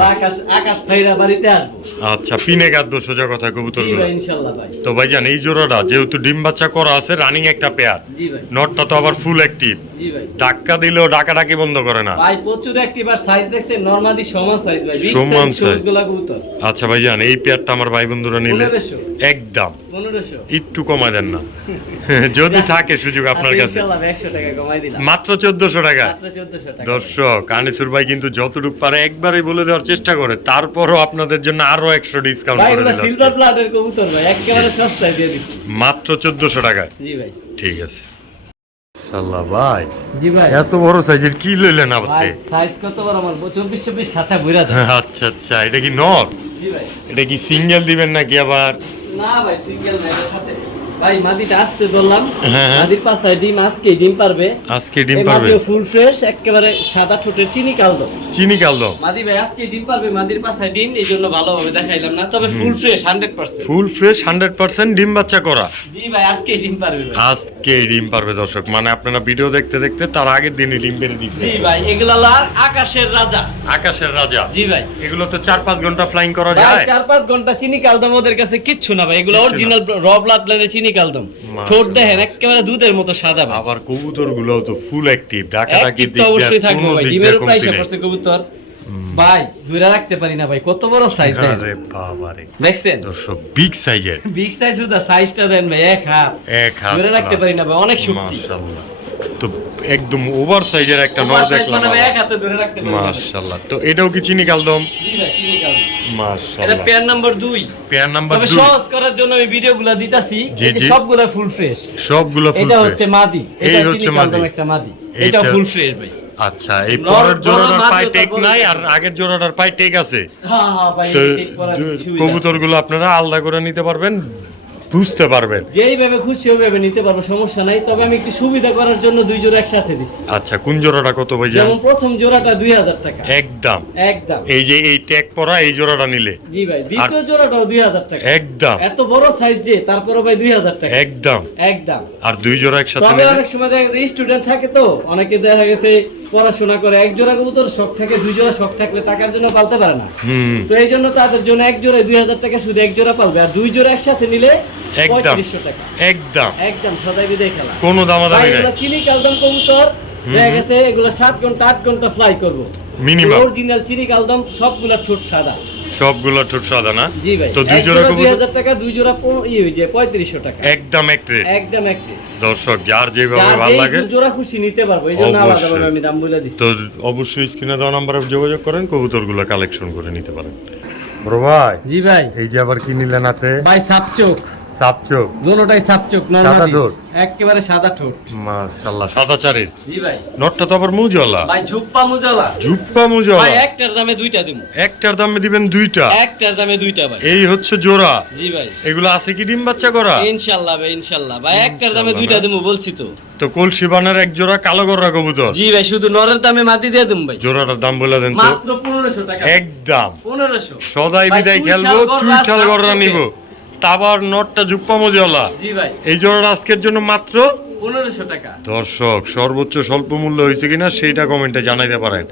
আকাশ ভাইরা বাড়িতে আসবো। আচ্ছা, পিনে গাদ্য সোজা কথা কবুতর জি ভাই, ইনশাআল্লাহ ভাই। তো ভাইজান, এই জোড়াটা যেহেতু ডিম বাচ্চা করা আছে, রানিং একটা পেয়ার, জি ভাই। নটটা তো আবার ফুল অ্যাক্টিভ, জি ভাই। ধাক্কা দিলেও ডাকাডাকি বন্ধ করে না। ভাই প্রচুর অ্যাক্টিভ, আর সাইজ দেখছেন নরমালি সমান সাইজ ভাই, বিগ সমান সাইজ সবুজ size। গলা কবুতর। আচ্ছা ভাইজান, এই পেয়ারটা আমার ভাই বন্ধুরা নিলে 1500 একদম 1500 একটু কমায় দেন না যদি থাকে সুযোগ আপনার আচ্ছা, কাছে। ইনশাআল্লাহ 100 টাকা কমাই দিলাম, মাত্র 1400 টাকা। মাত্র 1400 টাকা। দর্শক, আনিসুর ভাই কিন্তু যতটুকু পারে একবারই বলে দেওয়ার চেষ্টা করে, তারপরও আপনাদের জন্য আরো 100 ডিসকাউন্ট ভাই করে এগুলো দিলাম সিলভার প্লাটের কবুতর ভাই, একেবারে সস্তায় দিয়ে দিচ্ছি। মাত্র 1400 টাকায়। জি ভাই। ঠিক আছে। শাল্লাহ ভাই, জি ভাই। এত বড় সাইজের কি লইলেন ভাই আপনি? সাইজ কত বড় আমার 24 খাঁচা বইরা যায়। আচ্ছা আচ্ছা, এটা কি নর? জি ভাই। এটা কি সিঙ্গেল দিবেন নাকি আবার? না ভাই, সিঙ্গেল না, এর সাথে ভাই মাদিটা আসতে ধরলাম, হ্যাঁ, হ্যাঁ। মাদির পাশায় ডিম, আজকে ডিম পারবে। আজকে ডিম এই পারবে? মাদিও ফুল ফ্রেশ, একেবারে সাদা ঠোঁটের চিনি কালদম। চিনি কালদম। মাদি ভাই আজকে ডিম পারবে, মাদির পাশায় ডিম, এই জন্য ভালোভাবে দেখাইলাম না, তবে ফুল ফ্রেশ 100%। ফুল ফ্রেশ 100% ডিম বাচ্চা করা। জি ভাই, আজকে ডিম পারবে ভাই। আজকে ডিম পারবে দর্শক, মানে আপনারা ভিডিও দেখতে দেখতে তার আগের দিনই ডিম পেরে দিচ্ছে। জি ভাই, এগুলা আকাশের রাজা। আকাশের রাজা। জি ভাই। এগুলো তো 4-5 ঘন্টা ফ্লাইং করা ভাই যায়। 4-5 ঘন্টা চিনি কালদম ওদের কাছে কিচ্ছু না ভাই, এগুলো কিচ্ছু না। অরিজিনাল র ব্লাড লাইনের চিনি কালদম। মাশাআল্লাহ। ঠোঁট দেখেন একেবারে দুধের মতো সাদা ভাই। আবার কবুতর গুলো তো ফুল অ্যাক্টিভ, ডাকাডাকি অ্যাক্টিভ দিক তো অবশ্যই থাকবে ভাই, ডিমের উপর আইসা নেই। পড়ছে কবুতর ভাই, ধরে রাখতে পারি না ভাই, কত বড় সাইজ দেন আরে বাবারে, দেখছেন? দর্শক বিগ সাইজের, বিগ সাইজ দা সাইজটা দেন ভাই, এক হাত ধরে রাখতে পারি না ভাই, অনেক শক্তি। মাশাআল্লাহ। তো একদম ওভার সাইজের একটা নর ওভার সাইজ দেখলাম মানে ভাই, আবার। এক হাতে ধরে রাখতে পারি না ভাই। মাশাআল্লাহ। তো এটাও কি চিনি কালদম? জি ভাই, চিনি কালদম। এটা মাশাআল্লাহ। Pair number 2। পেয়ার নাম্বার তবে 2। সহজ করার জন্য আমি ভিডিওগুলো দিতাছি, জি, এই যে জি। সবগুলা ফুল ফ্রেশ। সবগুলো ফুল এটা ফ্রেশ। হচ্ছে মাদি, এই এটা হচ্ছে চিনি কালদম মাদি। একটা মাদি, এইটা- এটা ফুল ফ্রেশ ভাই। আচ্ছা, এই নর- পরের জোড়াটার নর পায়ে মাদি টেক তো নাই, বলতে আর আগের জোড়াটার পায়ে টেক আছে। হ্যাঁ হ্যাঁ ভাই, তো ঠিক করার কিছুই না। কবুতরগুলো আপনারা আলাদা করে নিতে পারবেন। বুঝতে পারবেন। যেইভাবে খুশি ওইভাবে নিতে পারবো, সমস্যা নাই। তবে আমি একটু সুবিধা করার জন্য 2 জোড়া একসাথে দিছি। আচ্ছা, কোন জোড়াটা কত ভাইজান? যেমন প্রথম জোড়াটা 2000 টাকা একদম। একদম। এই যে এই ট্যাগ পরা এই জোড়াটা নিলে জি ভাই, দ্বিতীয় জোড়াটাও 2000 টাকা একদম। এত বড় সাইজ যে, তারপরে ভাই 2000 টাকা একদম একদম। আর 2 জোড়া একসাথে তবে নিলে অনেক সময় দেখা যায় স্টুডেন্ট থাকে, তো অনেকে দেখা গেছে পড়াশোনা করে, এক জোড়া কবুতর শখ থাকে, 2 জোড়া শখ থাকলে টাকার জন্য পালতে পারে না। তো এই জন্য তাদের জন্য এক জোড়ায় 2000 টাকা শুধু এক জোড়া পালবে, আর 2 জোড়া একসাথে নিলে একদম 3500 টাকা একদম একদম। সদাই বিদায় খেলা, কোনো দামাদামি নাই। এগুলো চিনি কালদম কবুতর দেখা গেছে, এগুলো 7 ঘন্টা 8 ঘন্টা ফ্লাই করবো মিনিমাম। অরিজিনাল চিনি কালদম, সবগুলা ঠোঁট সাদা। সবগুলো ঠোঁট সাদা না? জি ভাই। তো 2 জোড়া কবুতর 2000 টাকা, 2 জোড়া 3500 টাকা একদম এক রেট। একদম এক রেট। দর্শক যার যেভাবে যার ভালো যেই লাগে জোড়া খুশি নিতে পারবো, এই জন্য অবশ্যই। আলাদাভাবে আমি দাম বলে দিচ্ছি। তো অবশ্যই স্ক্রিনে দেওয়া নাম্বারে যোগাযোগ করেন, কবুতরগুলো কালেকশন করে নিতে পারেন। বড় ভাই, জি ভাই। এই যে আবার কি নিলেন হাতে? ভাই সাপচোক, সাপচোক, দুটোটাই সাপচোক, সাদা নরমালি ঠোঁট? একেবারে সাদা ঠোঁট। মাশাআল্লাহ, সাদা চারের। জি ভাই। নটটা তো আবার মুজলা। ভাই ঝুপ্পা মুজালা, ঝুপ্পা মুজলা। ভাই একটার দামে 2টা দিমু। একটার দামে দিবেন 2টা? একটার দামে 2টা ভাই। এই হচ্ছে জোড়া। জি ভাই। এগুলো আছে কি ডিম বাচ্চা করা? ইনশাআল্লাহ ভাই, ইনশাআল্লাহ ভাই, একটার দামে 2টা দিমু বলছি তো। তো কলসি বানার এক জোড়া কালো গররা কবুতর। জি ভাই, শুধু নরের দামে মাটি দিয়ে দিমু ভাই। জোড়াটার দাম বলে দেন তো। মাত্র 1500 টাকা একদম 1500। সদাই ভাই, বিদায় চুইঠাল খেলবো, গররা, চুইঠাল গররা সাপচোকে। নিব। তারপর নটটা জুপ্পা মজলা। জি ভাই, এই জোড়াটা আজকের জন্য মাত্র 1500 টাকা। দর্শক সর্বোচ্চ স্বল্প মূল্য হয়েছে কিনা সেইটা কমেন্টে জানাইতে পারেন।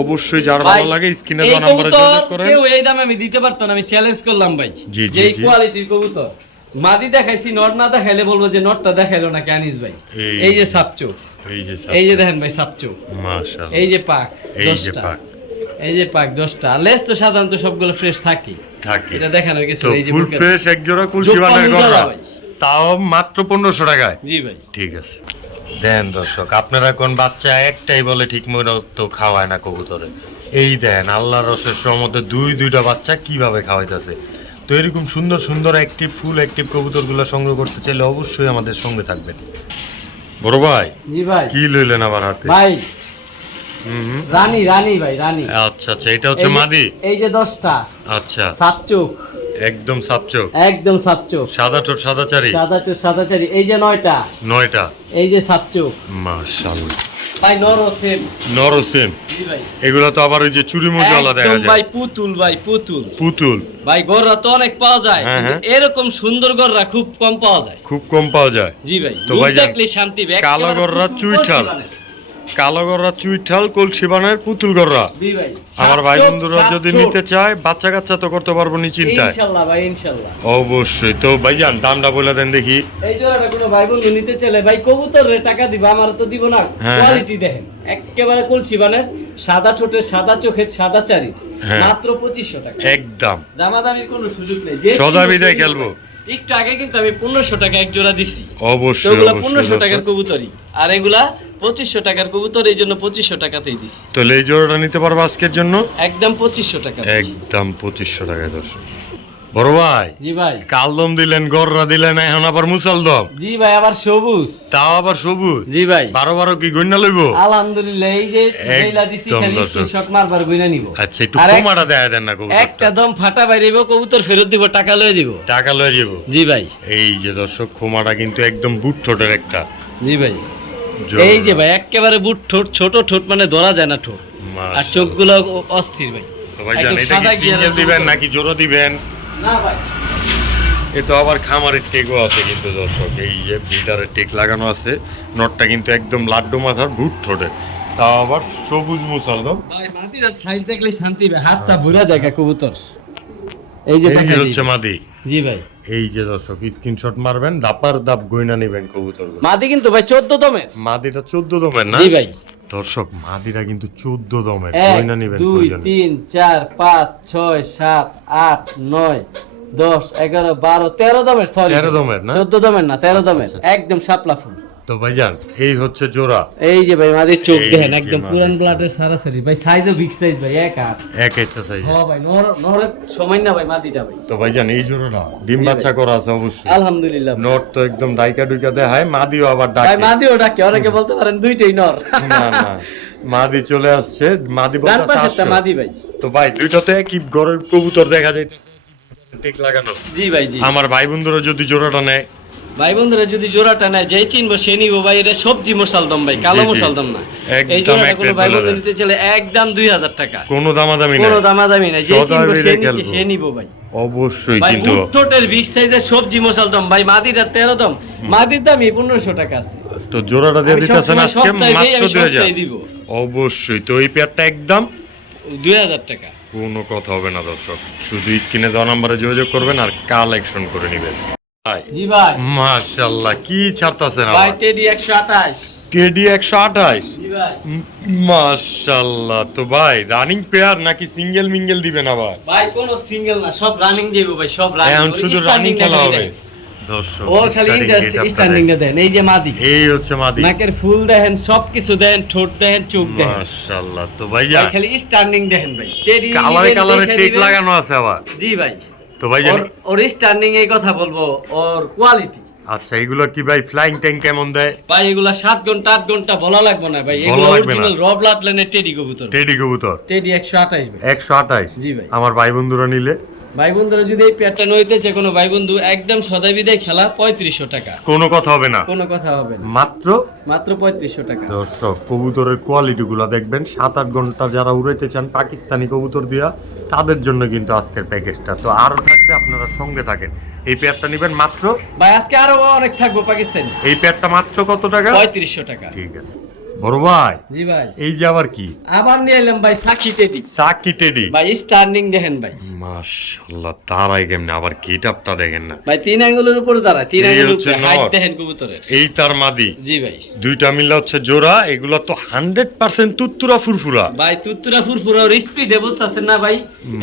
অবশ্যই যার ভাই, ভালো লাগে স্ক্রিনে এই দেওয়া নম্বরে কবুতর যোগাযোগ করেন। কেউ এই দামে আমি দিতে পারতো না, আমি চ্যালেঞ্জ করলাম ভাই। জি, জি, যেই জি। কোয়ালিটির কবুতর মাদি দেখাইছি, নট না দেখাইলে বলবো যে নটটা দেখাইলো না আনিস ভাই। এই যে সাপচো, এই যে এই যে দেখেন ভাই সাপচো, মাশাআল্লাহ, এই যে পাক এই যে 10টা, পাক, এই যে পাক 10টা। লেস তো সাধারণত সবগুলো ফ্রেশ থাকে, থাকে। এটা দেখানোর কিছু তো নেই। এই যে ফুল বুকের- ফ্রেশ এক জোড়া কলসি জোপ্পা বানার মুজালা গররা, ভাই। তাও মাত্র 1500 টাকায়। জি ভাই। ঠিক আছে দেন দর্শক, আপনারা কোন বাচ্চা একটাই বলে ঠিক মতো খাওয়ায় না কবুতরে। এই দেন আল্লাহর রসের রহমতে দুইটা বাচ্চা কিভাবে খাওয়াইতেছে। তো এরকম সুন্দর সুন্দর অ্যাক্টিভ ফুল অ্যাক্টিভ কবুতরগুলো সংগ্রহ করতে চাইলে অবশ্যই আমাদের সঙ্গে থাকবেন। বড় ভাই, জি ভাই। কি লইলেন আবার হাতে? ভাই হুম, রানী, রানী ভাই, রানী। আচ্ছা আচ্ছা, এটা হচ্ছে এই যে- মাদি। এই যে 10টা আচ্ছা, সাপচোক, একদম সাপচোক, একদম সাপচোক, সাদা ঠোঁট সাদা চারি, সাদা চোখ সাদা চারি। এই যে 9টা, 9টা। এই যে সাপচোক মাশাআল্লাহ, ভাই, নর ও সেম। নরসেম। জি ভাই। এগুলো তো আবার ওই যে চুরি মজলা দেখা একদম যায়। ভাই পুতুল, ভাই পুতুল। পুতুল ভাই গররা তো অনেক পাওয়া যায়, হ্যাঁ, কিন্তু হ্যাঁ। এরকম সুন্দর গররা খুব কম পাওয়া যায়। খুব কম পাওয়া যায়। জি ভাই, তো দুধ ভাইজান, দেখলে শান্তি ভাই। কালো একেবারে গররা পুতুল চুইঠাল, কলসি বানায়। কালো গররা চুইঠাল কলসি বানায় পুতুল গররা। জি ভাই। আমার ভাই সাত বন্ধুরা চোখ, যদি সাত নিতে চোখ। চায় বাচ্চা কাচ্চা তো করতে পারবো নি চিন্তায়। ইনশাআল্লাহ ভাই, ইনশাআল্লাহ। অবশ্যই। তো ভাইজান দামটা বলে দেন দেখি। এই জোড়াটা কোনো ভাই বন্ধু নিতে চাইলে ভাই কবুতরের টাকা দিবা, আমার তো দিব না। হ্যাঁ, কোয়ালিটি দেখেন, একেবারে কলসি বানের, সাদা ঠোঁটের সাদা চোখের সাদা চারি, হ্যাঁ। মাত্র 2500 টাকা। একদম দামাদামির কোনো সুযোগ নেই। যে সদা বিদায় খেলবো। একটু আগে কিন্তু আমি 1500 টাকা এক জোড়া দিছি। তো অবশ্যই ওগুলা অবশ্যই 1500 টাকার দর্শক। কবুতরই, আর এগুলা 2500 টাকার কবুতর, এই জন্য 2500 টাকাতেই দিছি। তো এই জোড়াটা নিতে পারবো আজকের জন্য একদম 2500 টাকা। একদম 2500 টাকায় দর্শক। বড় ভাই, জি ভাই। কালদম দিলেন, গররা দিলেন, এখন আবার মুসালদম, জি ভাই, আবার সবুজ। তাও আবার সবুজ। জি ভাই। 12 কি গন্যা লইব? আলহামদুলিল্লাহ, এই যে মেইলা দিছি, একদম খালি দর্শক। স্ক্রিনশট মারবার গইনা নিব। আচ্ছা, একটু আর এক- কমাটা দেয়া দেন না কবুতরটা। একটা দম ফাটা বাইরেব, কবুতর ফেরত দিব, টাকা লয়ে যাব। টাকা লয়ে যাব। জি ভাই। এই যে দর্শক, খোমাটা কিন্তু একদম বুট ঠোঁটের একটা জি ভাই। জোড়া। এই যে ভাই, একেবারে বুট ঠোঁট, ছোট ঠোঁট, মানে ধরা যায় না ঠোঁট। আর মাশাআল্লাহ। চোখগুলো অস্থির ভাই। তো ভাই জান, একদম এটা সাদা কি গিয়ারের সিঙ্গেল দিবেন কবুতর। নাকি জোড়া দিবেন? না ভাই, এ তো আবার খামারের টেকও আছে কিন্তু দর্শক, এই যে বিটারের টেক লাগানো আছে। নটটা কিন্তু একদম লাড্ডু মাথার বুট ঠোঁটের, তাও আবার সবুজ মুসালদম। ভাই মাটির সাইজ দেখলে শান্তি ভাই, হাতটা ভরা জায়গা কবুতর। এই যে এই দেখা হচ্ছে মাদি। জি ভাই। এই যে দর্শক, স্ক্রিনশট মারবেন, দাপার দাপ গয়না নেবেন কবুতর। মাদি কিন্তু ভাই 14 দমের। মাদিটা 14 দমের না? জি ভাই। দর্শক, মাদিরা কিন্তু 14 দমের, 1 গয়না নেবেন 2 প্রয়োজনে। 3 4 5 6 7 8 9 10 11 12 13 দমের, সরি 13 দমের না? 14 দমের না, 13 দমের, একদম শাপলা ফুল। তো ভাইজান, এই হচ্ছে জোড়া। এই যে ভাই মাদির চোখ এই দেখেন, যে একদম মাদির পুরান চোখ। ব্লাডের সারাসারি ভাই, সাইজও বিগ সাইজ ভাই, এক হাত। এক একটা সাইজ। হ্যাঁ ভাই, নর সময় না ভাই মাদিটা ভাই। তো ভাইজান, এই জোড়াটা ডিম বাচ্চা করা আছে অবশ্যই। আলহামদুলিল্লাহ ভাই। নট তো একদম ডাইকা ডুইকা দেখায়, মাদিও আবার ভাই ডাকে। মাদিও ডাকে, অনেকে বলতে পারেন দুইটাই নর। না না, মাদি চলে আসছে, মাদি ডান বলতে পাশেরটা 400। মাদি ভাই। তো ভাই, দুইটাতে কি ঘরের কবুতর দেখা যাইতেছে, টেক লাগানো। জি ভাই জি। আমার ভাই বন্ধুরা যদি জোড়াটা নেয়, ভাই বন্ধুরা যদি জোড়াটা নেয়, যেই চিনবো সে নিবো ভাই। এটা সবজি মশালদম ভাই, কালো মশালদম না। এই জোড়াটা কোনো ভাই বন্ধু নিতে চলে একদম 2000 টাকা। কোনো দামাদামি নাই, কোনো দামাদামি নাই, যেই চিনবো সে নিবো ভাই। অবশ্যই। ভাই কিন্তু উঠোটের বিগ সাইজের সবজি মশালদম ভাই, মাদিটা 13 দম, মাদির দামই 1500 টাকা আছে। তো জোড়াটা দিয়ে দিতেছেন আজকে মাত্র 2000 দিব। অবশ্যই। তো এই পেয়ারটা একদম 2000 টাকা। কোনো কথা হবে না দর্শক, শুধু স্ক্রিনে দেওয়া নাম্বারে যোগাযোগ করবেন আর কালেকশন করে নেবেন। জি ভাই মাশাআল্লাহ, কি ছাড়তাছেন ভাই? টেডি 128। টেডি 128। জি ভাই মাশাআল্লাহ। তো ভাই রানিং পেয়ার নাকি সিঙ্গেল মিঙ্গেল দিবেন আবার? ভাই কোন সিঙ্গেল না, সব রানিং দেব ভাই, সব রানিং। এখন শুধু রানিং খেলা হবে দর্শক। ও খালি স্ট্যান্ডিংটা দেন। এই যে মাদি, এই হচ্ছে মাদি। নাকের ফুল দেখেন, সবকিছু দেখেন, ঠোঁট দেখেন, চোখ দেখেন। মাশাআল্লাহ। তো ভাইয়া ভাই খালি স্ট্যান্ডিং দেখেন ভাই। টেডি কালারে টেক লাগানো আছে আবার। জি ভাই। তো ভাইয়া ওর স্ট্যান্ডিং এই কথা বলবো, ওর কোয়ালিটি। আচ্ছা, এগুলো কি ভাই ফ্লাইং ট্যাঙ্ক কেমন দেয়? ভাই এগুলা 7 ঘন্টা 8 ঘন্টা বলা লাগবে না ভাই, এগুলো অরিজিনাল র ব্লাড লাইনের টেডি কবুতর। টেডি কবুতর টেডি 128 ভাই। 128। জি ভাই। আমার ভাই বন্ধুরা নিলে, ভাই বন্ধুরা যদি এই পেয়ারটা নইতে চায় কোনো ভাই বন্ধু, একদম সদাই বিদায় খেলা 3500 টাকা। কোনো কথা হবে না, কোনো কথা হবে না, মাত্র 3500 টাকা। দর্শক কবুতরের কোয়ালিটি গুলা দেখবেন। 7-8 ঘন্টা যারা উড়াইতে চান পাকিস্তানি কবুতর দিয়া, তাদের জন্য কিন্তু আজকের প্যাকেজটা। তো আরো থাকবে, আপনারা সঙ্গে থাকেন। এই পেয়ারটা নেবেন মাত্র, ভাই আজকে আরো অনেক থাকবো পাকিস্তানি। এই পেয়ারটা মাত্র কত টাকা? 3500 টাকা। ঠিক আছে বড় ভাই। জি ভাই। এই যে আবার কি? আবার নিয়ে এলাম ভাই সাকি টেডি। সাকি টেডি ভাই স্ট্যান্ডিং দেখেন ভাই। মাশাআল্লাহ, তারাই কেমনে আবার গেটআপটা দেখেন না ভাই 3 আঙ্গুলের উপরে দাঁড়ায়, 3 এই আঙ্গুলের হচ্ছে উপরে হাইট নর। দেখেন কবুতরের। এই তার মাদি। জি ভাই। দুইটা মিলে হচ্ছে জোড়া। এগুলো তো 100% তুত্তুরা ফুরফুরা ভাই তুতুরা ফুরফুরা ওর স্পিডে বুঝতাছেন না ভাই?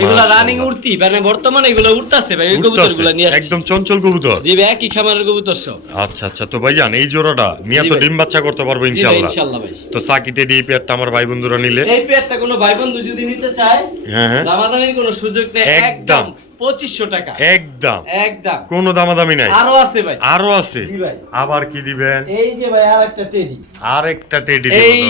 এগুলা রানিং উড়তি, মানে বর্তমানে এগুলো উড়তাছে ভাই। ওই কবুতরগুলো নিয়ে আসছে একদম চঞ্চল কবুতর। জি ভাই, একই খামারের কবুতর সব। আচ্ছা আচ্ছা। তো ভাইজান এই জোড়াটা নিয়ে জি তো ভাই। ডিম বাচ্চা করতে পারবো জি ভাই ইনশাআল্লাহ। ইনশাআল্লাহ ভাই। তো সাকি টেডি এই পেয়ারটা আমার ভাই বন্ধুরা নিলে, এই পেয়ারটা কোনো ভাই বন্ধু যদি নিতে চায়, হ্যাঁ হ্যাঁ, দামাদামির কোনো সুযোগ নেই, একদম। একদম 2500 টাকা। একদম একদম। কোনো দামাদামি নাই। আরো আছে ভাই। আরো আছে। জি ভাই। আবার কি দিবেন? এই যে ভাই আরেকটা টেডি। আরেকটা টেডি। এই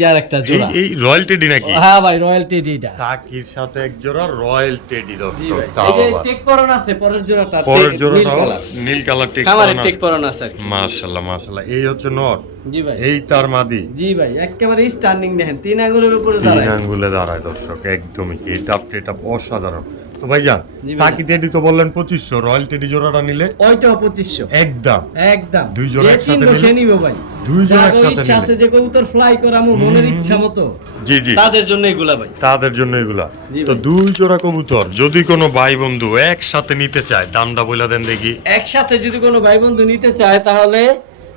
যে আরেকটা জোড়া। এই রয়্যাল টেডি নাকি? হ্যাঁ ভাই, রয়্যাল টেডি এটা। সাকির সাথে এক জোড়া রয়্যাল টেডি জি দর্শক। ভাই। তাও এই যে আবার। টেক পরন আছে, পরের জোড়াটা পরের নীল জোড়াটাও কালার। নীল কালার টেক খামারের টেক পরন আছে আর কি। মাশাআল্লাহ মাশাআল্লাহ। এই হচ্ছে নর, জি ভাই। এই তার মাদি। জি ভাই, একেবারে স্ট্যান্ডিং দেখেন, 3 আঙ্গুলের উপরে 3 দাঁড়ায়। আঙ্গুলে দাঁড়ায় দর্শক, একদমই এটা অসাধারণ। তো ভাইজান জি ভাই। সাকি টেডি তো বললেন 2500, রয়্যাল টেডি জোড়াটা নিলে ওইটাও 2500। একদম একদম। দুই জোড়া যে একসাথে চিনবো নিলে? সে নিবো ভাই। দুই জোড়া যার একসাথে ইচ্ছা আছে নিলে? যে কবুতর ফ্লাই করা আমার মনের ইচ্ছা মতো, জি জি, তাদের জন্য এগুলা ভাই। তাদের জন্য এগুলা। জি তো ভাই। 2 জোড়া কবুতর যদি কোনো ভাই বন্ধু একসাথে নিতে চায়, দামটা বইলা দেন দেখি। একসাথে যদি কোনো ভাই বন্ধু নিতে চায় তাহলে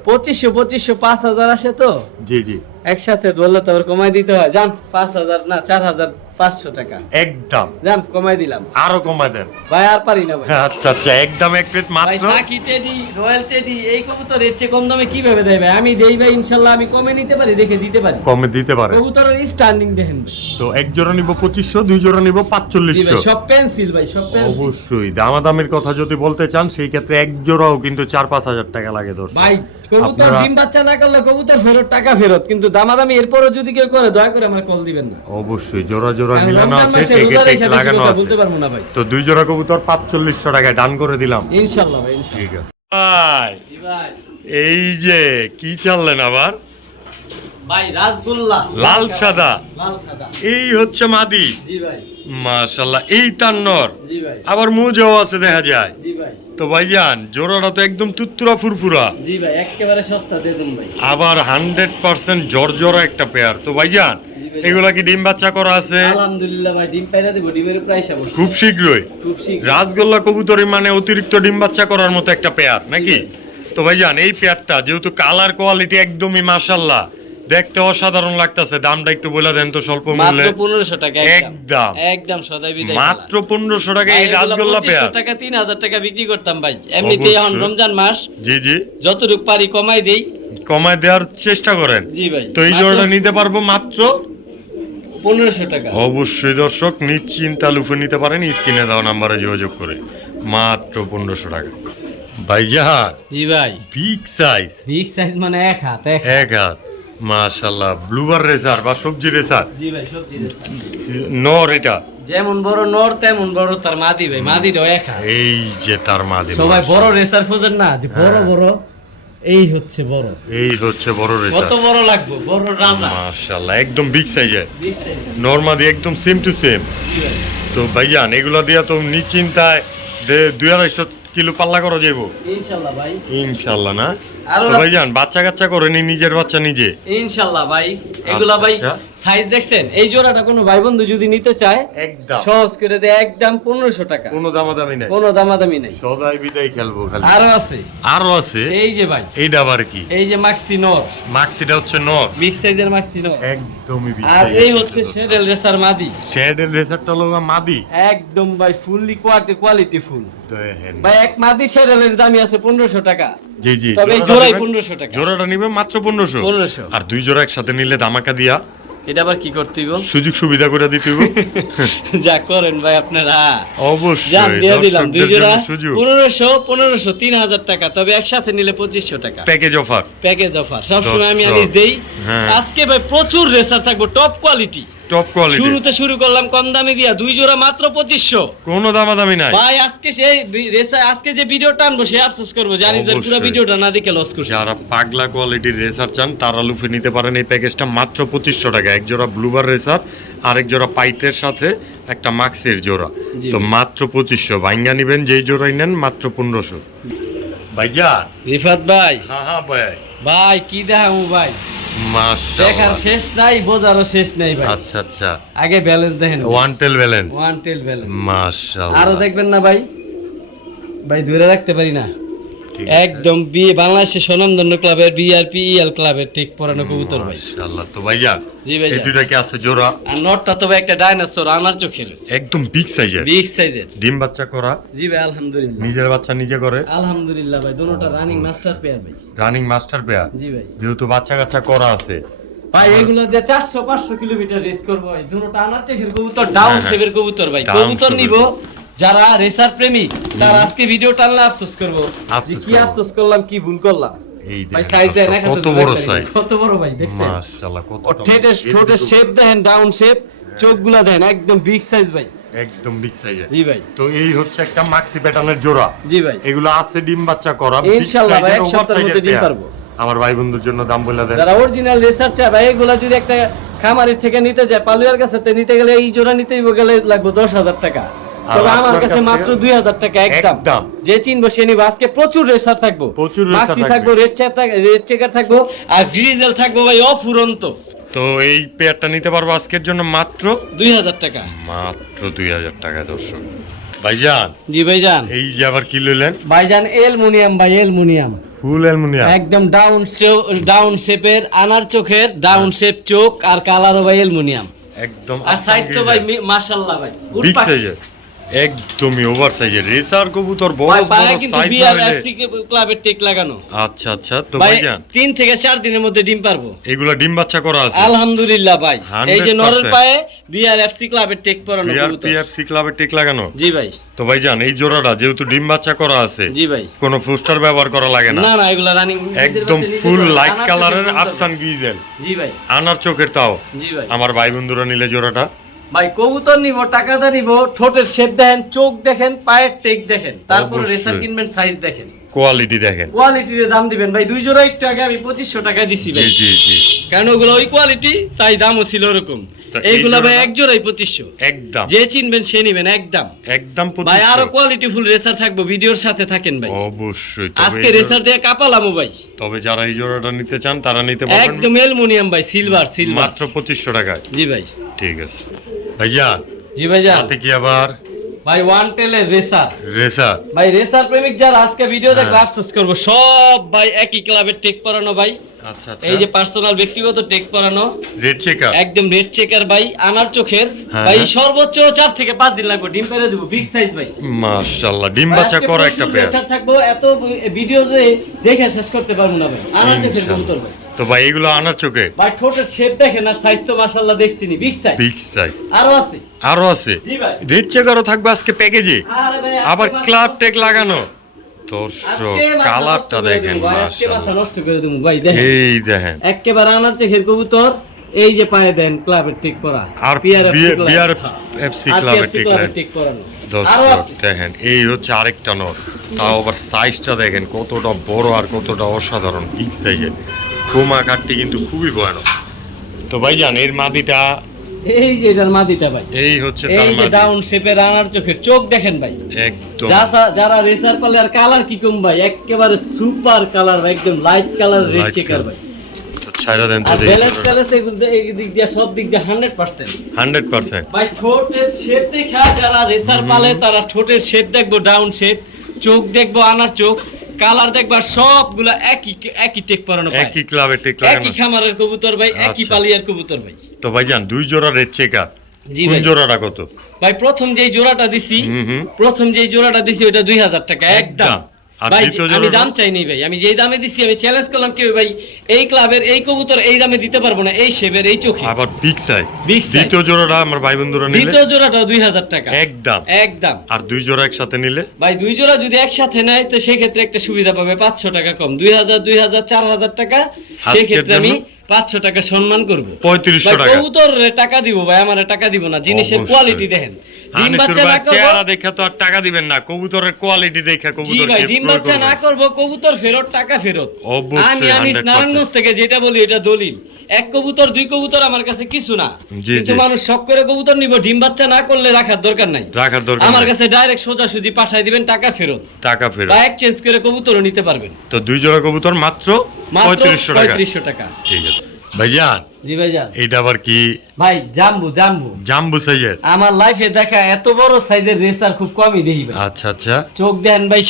2500 5000 আসে তো। জি জি, একসাথে বললে তো আবার কমাই দিতে হয়। জান 5000 না 4500 টাকা। একদম। জান কমাই দিলাম আরো কমায় দেন ভাই, আর পারি না ভাই। আচ্ছা আচ্ছা, একদম এক প্লেট ভাই মাত্র। সাকি টেডি, রয়্যাল টেডি, এই কবুতর এর চেয়ে কম দামে কিভাবে দেয় ভাই? আমি দেই ভাই, ইনশাআল্লাহ আমি কমে নিতে পারি, দেখে দিতে পারি। কমে দিতে পারে। কবুতরের স্ট্যান্ডিং দেখেন ভাই। তো এক জোড়া নিব 2500, 2 জোড়া নিব জি ভাই, 4500। সব পেন্সিল ভাই, সব পেন্সিল। অবশ্যই দামাদামির কথা যদি বলতে চান, সেই ক্ষেত্রে এক জোড়াও কিন্তু 4-5 হাজার টাকা লাগে দর্শক। ভাই কবুতর আপনারা- ডিম বাচ্চা না করলে কবুতর ফেরত, টাকা ফেরত। কিন্তু দামাদামি এরপরও যদি কেউ করে, দয়া করে আমার কল দিবেন না। অবশ্যই জোড়া জোড়া কারণ মিলানো রমজান আছে, মাসে টেকে রোজা টেক রেখে বেশি লাগানো কথা আছে। বলতে পারবো না ভাই। তো 2 জোড়া কবুতর 4500 টাকায় ডান করে দিলাম। ইনশাআল্লাহ ভাই, ইনশাআল্লাহ। ঠিক আছে ভাই। জি ভাই। এই যে কি চাললেন আবার? ভাই রাসগোল্লা লাল সাদা, লাল সাদা। এই হচ্ছে মাদি। জি ভাই। মাশাআল্লাহ, এই তার নর। জি ভাই। আবার মুজও আছে দেখা যায়। জি ভাই। তো ভাইজান জোড়াটা তো একদম তুত্তুরা ফুরফুরা, জি ভাই, একেবারে সস্তা দিয়ে দেন ভাই। আবার 100% জর্জরা একটা পেয়ার। তো ভাইজান ভাই। এগুলা কি ডিম বাচ্চা করা আছে? আলহামদুলিল্লাহ ভাই, ডিম পাইরা দেব, ডিমের প্রাইস অবশ্য খুব শীঘ্রই। খুব শীঘ্র। রাসগোল্লা কবুতরি মানে অতিরিক্ত ডিম বাচ্চা করার মতো একটা পেয়ার নাকি? তো ভাইজান এই পেয়ারটা যেহেতু কালার কোয়ালিটি একদমই মাশাআল্লাহ, দেখতে অসাধারণ লাগতেছে, দামটা একটু বলে দেন তো স্বল্প মূল্যে। মাত্র 1500 টাকা। একদম। একদম সদাই বিদায়। মাত্র 1500 টাকা এই রাসগোল্লা 2500 পেয়ার। টাকা 3000 টাকা বিক্রি করতাম ভাই। এমনিতেই এখন অবশ্যই। রমজান মাস, জি জি, যতটুকু পারি কমাই দেই। কমায় দেওয়ার চেষ্টা করেন। জি ভাই। তো এই জোড়াটা নিতে পারবো মাত্র 1500 টাকা। অবশ্যই দর্শক নিশ্চিন্তা লুফে নিতে পারেন স্ক্রিনে দেওয়া নাম্বারে যোগাযোগ করে, মাত্র 1500 টাকা। ভাইজান জি ভাই। বিগ সাইজ, বিগ সাইজ মানে এক হাত, এক হাত। মাশাআল্লাহ ব্লুবার রেসার বা সবজি রেসার জি ভাই সবজি রেসার নর এটা যেমন বড় নর তেমন বড় তার মাদি ভাই মাদিটাও একা এই যে তার মাদি সবাই বড় রেসার খোঁজেন না যে বড় বড় এই হচ্ছে বড় রেসার কত বড় লাগবে বড় রাজা মাশাআল্লাহ একদম বিগ সাইজের বিগ সাইজ নর মাদি একদম সেম টু সেম জি ভাই তো ভাইজান এগুলা দিয়া তো নিশ্চিন্তায় 200-250 কিলো পাল্লা করা যাইব ইনশাআল্লাহ ভাই ইনশাআল্লাহ না আরো তো ভাইজান বাচ্চা কাচ্চা করেনি নিজের বাচ্চা নিজে ইনশাআল্লাহ ভাই এগুলা ভাই আচ্ছা। সাইজ দেখছেন এই জোড়াটা কোনো ভাই বন্ধু যদি নিতে চায় একদম সহজ করে দেয় একদম 1500 টাকা কোনো দামাদামি নাই কোনো দামাদামি নাই সদাই বিদায় খেলবো খালি আরো আছে এই যে ভাই এইটা আবার কি এই যে মাক্সি নর মাক্সিটা হচ্ছে নর বিগ সাইজের মাক্সি নর একদমই বিগ আর এই হচ্ছে শেডেল রেসার মাদি শেডেল রেসারটা হলো মাদি একদম ভাই ফুললি কোয়ালিটি ফুল দেখেন ভাই এক মাদি শেডেলের দামই আছে 1500 টাকা জি জি তবে এই জোড়াই 1500 টাকা জোড়াটা নিবে মাত্র 1500 1500 আর দুই জোড়া একসাথে নিলে ধামাকা দিয়া এটা আবার কি করতে হইব সুযোগ সুবিধা করে দিতে হইব যা করেন ভাই আপনারা অবশ্যই জান দিয়ে দিলাম দুই দর্শকদের জোড়া জন্য সুযোগ 1500 3000 টাকা তবে একসাথে নিলে 2500 টাকা প্যাকেজ অফার প্যাকেজ অফার সব সময় আমি দর্শক। আনিস দেই হ্যাঁ। আজকে ভাই প্রচুর রেসার থাকবো টপ কোয়ালিটি টপ কোয়ালিটি শুরুতে শুরু করলাম কম দামে দিয়া দুই জোড়া মাত্র 2500 কোনো দামাদামি নাই ভাই আজকে সেই রেসার আজকে যে ভিডিওটা আনবো সে আফসোস করবো জানিস যে পুরো অবশ্যই। ভিডিওটা না দেখে লস করছি যারা পাগলা কোয়ালিটির রেসার চান তারা লুফে নিতে পারেন এই প্যাকেজটা মাত্র 2500 টাকা এক জোড়া ব্লুবার রেসার আরেক জোড়া পাইতের সাথে একটা মাক্সের জোড়া জি তো ভাই। মাত্র 2500 ভাঙ্গা নিবেন যেই জোড়াই নেন মাত্র 1500 ভাইজা রিফাত ভাই হ্যাঁ ভাই ভাই কি দেখাবো ভাই দেখার মাশাআল্লাহ শেষ নাই বোঝারও শেষ নাই ভাই আচ্ছা আচ্ছা আগে ব্যালেন্স দেখেন ওয়ান টেল ব্যালেন্স ওয়ান টেল ব্যালেন্স মাশাআল্লাহ আরো দেখবেন না ভাই ভাই ধরে রাখতে পারি না ঠিক আছে। একদম বাংলাদেশের স্বনামধন্য ক্লাবের বিআরপিএল ক্লাবের ঠিক পরানো কবুতর ভাই মাশাআল্লাহ তো ভাইয়া জি ভাই এই দুইটা কি আছে জোড়া আর নটটা তো ভাই একটা ডাইনোসর আনার চোখের একদম বিগ সাইজের বিগ সাইজের ডিম বাচ্চা করা জি ভাই আলহামদুলিল্লাহ নিজের বাচ্চা নিজে করে আলহামদুলিল্লাহ ভাই দুটোটা রানিং মাস্টার পেয়ার ভাই রানিং মাস্টার পেয়ার জি ভাই যেহেতু বাচ্চা কাচ্চা করা আছে ভাই এগুলো যে 400-500 কিলোমিটার রেস করবো ভাই দুটোটা আনার চোখের কবুতর ডাউন হ্যাঁ, শেপের কবুতর ভাই down কবুতর shape-এর নিব যারা রেসার প্রেমিক তারা আজকে ভিডিও টানলে আফসোস করবো যে কি করবো। আফসোস করলাম কি ভুল করলাম এই ভাই দেখেন সাইজ দেন দর্শক, কত বড় সাইজ কত বড় ভাই দেখছেন মাশাআল্লাহ কত ও ঠোঁটের শেপ দেখেন ডাউন শেপ চোখগুলা দেন একদম বিগ সাইজ ভাই একদম বিগ সাইজের জি ভাই তো এই হচ্ছে একটা মাক্সি প্যাটার্নের জোড়া জি ভাই এগুলো আছে ডিম বাচ্চা করা big ইনশাআল্লাহ ভাই, size-এর, এক সপ্তাহের oversize-এর মধ্যে ডিম pair। পারবো। আমার ভাই বন্ধুর জন্য দাম বলে দেন যারা অরিজিনাল রেসার চায় ভাই এগুলা যদি একটা খামারের থেকে নিতে যায় পালুয়ার কাছে তে নিতে গেলে এই জোড়া নিতে গেলে লাগবে 10,000 টাকা তবে আমার আপনার কাছে কাছে মাত্র 2,000 টাকা একদম। একদম যে চিনবো সে নিবে আজকে প্রচুর রেসার থাকবো প্রচুর racer মাক্সি থাকবে। থাকবো রেড চেকার থাকবো আর গ্রিজেল থাকবো ভাই অফুরন্ত তো এই পেয়ারটা নিতে পারবো আজকের জন্য মাত্র 2,000 টাকা 2000 টাকা দর্শক ভাইজান জি ভাইজান এই যে আবার কি লইলেন ভাইজান এলুমিনিয়াম ভাই এলুমিনিয়াম ফুল অ্যালুমিনিয়াম একদম ডাউন শেপের আনার চোখের ডাউন শেপ চোখ আর কালারও ভাই এলুমিনিয়াম একদম আর সাইজ তো ভাই মাশাআল্লাহ ভাই বিগ সাইজের একদমই ওভার সাইজের রেসার কবুতর বড় ভাই বড় পায়ে কিন্তু সাইজ বিআরএফসি ক্লাবের টেক লাগানো আচ্ছা আচ্ছা তো ভাই ভাইজান 3 থেকে 4 দিনের মধ্যে ডিম পারবো এগুলা ডিম বাচ্চা করা আছে আলহামদুলিল্লাহ ভাই 100% এই যে নরের পায়ে বিআরএফসি ক্লাবের টেক পরানো কবুতর বিআরপিএফসি ক্লাবে টেক লাগানো জি ভাই তো ভাইজান এই জোড়াটা যেহেতু ডিম বাচ্চা করা আছে জি ভাই কোনো পোস্টার ব্যবহার করা লাগে না না না এগুলা রানিং একদম ফুল লাইট কালারের আফসান গিজেল জি ভাই আনার চোখের তাও জি ভাই আমার ভাই বন্ধুরা নিলে জোড়াটা ভাই কবুতর নিব টাকাটা নিব ঠোঁটের শেপ দেখেন চোখ দেখেন পায়ের টেক দেখেন তারপর অবশ্যই। রেসার কিনবেন সাইজ দেখেন কোয়ালিটি দেখেন কোয়ালিটির দাম দিবেন ভাই দুই জোড়া একটু আগে আমি 2500 টাকা দিছি জি ভাই জি জি কারণ ওগুলো ওই কোয়ালিটি তাই দামও ছিল ওরকম তা এই এইগুলা ভাই জোড়াটা? এক জোড়াই 2500 একদম যে চিনবেন সে নিবেন একদম একদম ভাই 2500 আরো কোয়ালিটি ফুল রেসার থাকবো ভিডিওর সাথে থাকেন ভাই অবশ্যই আজকে রেসার দিয়ে কাপালামু ভাই তবে যারা এই জোড়াটা নিতে চান তারা নিতে পারবেন একদম অ্যালুমিনিয়াম ভাই সিলভার মাত্র 2500 টাকায় জি ভাই ঠিক আছে ভাইয়া জি ভাই জান হাতে কি আবার ভাই ওয়ান টেলের রেসার রেসার ভাই রেসার প্রেমিক যারা আজকে ভিডিও দেখে হ্যাঁ। আফসোস করবো সব ভাই একই ক্লাবের টেক পরানো ভাই আচ্ছা আচ্ছা এই যে পার্সোনাল ব্যক্তিগত টেক পরানো রেড চেকার একদম রেড চেকার ভাই আনার চোখের হ্যাঁ। ভাই সর্বোচ্চ 4 থেকে 5 দিন লাগবে ডিম পেরে দেবো বিগ সাইজ ভাই মাশাআল্লাহ ডিম ভাই, বাচ্চা আজকে করা প্রচুর একটা পেয়ার রেসার থাকবো এত ভিডিও দেখে শেষ করতে পারবো না ভাই আনার চোখের কবুতর ভাই তো ভাই এগুলো আনার চোখে ভাই ঠোঁটের শেপ দেখেন আর সাইজ তো মাশাআল্লাহ দেখছিনি বিগ সাইজ বিগ সাইজ আরো আছে আরো আছে জি ভাই রেড চেকারও থাকবে আজকে প্যাকেজে আরে ভাই আবার ক্লাব টেক লাগানো দর্শক কালারটা দেখেন আজকে মাথা মাশাআল্লাহ। নষ্ট করে দেবো ভাই দেখেন এই দেখেন একেবারে আনার চোখের কবুতর। এই যে পায়ে দেন ক্লাবের টিক করা আর বিআর এফসি ক্লাবের টিক করানো। আরো দর্শক আছে। দেখেন এই হচ্ছে আরেকটা নর, তাও আবার সাইজটা দেখেন কতটা বড় আর কতটা অসাধারণ, বিগ সাইজের। কোমা কাটটি কিন্তু খুবই ভয়ানক। তো ভাইজান এর মাদিটা, এই যে এটার মাদিটা ভাই, এই হচ্ছে তার এই যে মাদি, ডাউন শেপের আনার চোখের চোখ দেখেন ভাই। একদম যারা রেসার পালে আর কালার কি কম ভাই, একেবারে সুপার কালার ভাই, একদম light colour red Light checker color। ভাই। তো ছাইরা দেন তো আর দেখি ব্যালেন্স ট্যালেন্স এই দিক দিয়ে সব দিক দিয়ে 100%। 100%। ভাই ঠোঁটের শেপ দেখা যারা রেসার পালে তারা ঠোঁটের শেপ দেখবো ডাউন শেপ, চোখ দেখবো আনার চোখ, কালার দেখবা সবগুলা একই টেক পরানো পায়, একই ক্লাবে টেক একই লাগানো। খামারের কবুতর ভাই, একই আচ্ছা। পালিয়ার কবুতর ভাই। তো ভাইজান দুই জোড়া রেড চেকার, জি কোন ভাই। জোড়াটা কত? ভাই প্রথম যেই জোড়াটা দিছি, ওটা 2000 টাকা একদম। একদম। আর ভাই দ্বিতীয় আমি জোড়াটা? দাম চাইনি ভাই, আমি যেই দামে দিছি আমি চ্যালেঞ্জ করলাম কেউ ভাই এই ক্লাবের এই কবুতর এই দামে দিতে পারবো না, এই শেপের এই চোখে। আবার বিগ সাইজ। Big size। দ্বিতীয় জোড়াটা আমার ভাই বন্ধুরা নিলে দ্বিতীয় জোড়াটা 2000 টাকা একদম। একদম। আর দুই জোড়া একসাথে নিলে ভাই দুই জোড়া যদি একসাথে নেয় তো সেই ক্ষেত্রে একটা সুবিধা পাবে, 500 টাকা কম, 2000 4000 টাকা। সেই ক্ষেত্রে আমি 500 টাকা সম্মান করব। 3500 ভাই টাকা। কবুতর টাকা দিব ভাই, আমারে টাকা দিব না, জিনিসের অবশ্যই। কোয়ালিটি দেখেন। ডিম আনিসুর বাচ্চা ভাই না করব, চেহারা দেখে তো আর টাকা দিবেন না, কবুতরের কোয়ালিটি দেখে জি কবুতর ভাই ডিম বাচ্চা না করব, কবুতর ফেরত, টাকা ফেরত। অবশ্যই, আমি আনিস 100%। নারায়ণগঞ্জ থেকে যেটা বলি এটা দলিল। এক কবুতর দুই কবুতর আমার কাছে কিছু না, জি, কিন্তু জি। মানুষ শখ করে কবুতর নিব, ডিম বাচ্চা না করলে রাখার দরকার নাই। রাখার দরকার আমার নাই। কাছে ডাইরেক্ট সোজাসুজি পাঠাই দিবেন, টাকা ফেরত টাকা ফেরত। বা এক্সচেঞ্জ করে কবুতরও নিতে পারবেন। তো দুই জোড়া কবুতর মাত্র মাত্র 3500 টাকা। 3500 টাকা। ঠিক আছে ভাইজান, জি ভাইজান। এইটা আবার কি? ভাই জাম্বু জাম্বু জাম্বু সাইজের? আমার লাইফে দেখা এত বড় সাইজের রেসার খুব কমই দেখি ভাই। আচ্ছা আচ্ছা, চোখ দেখেন ভাই,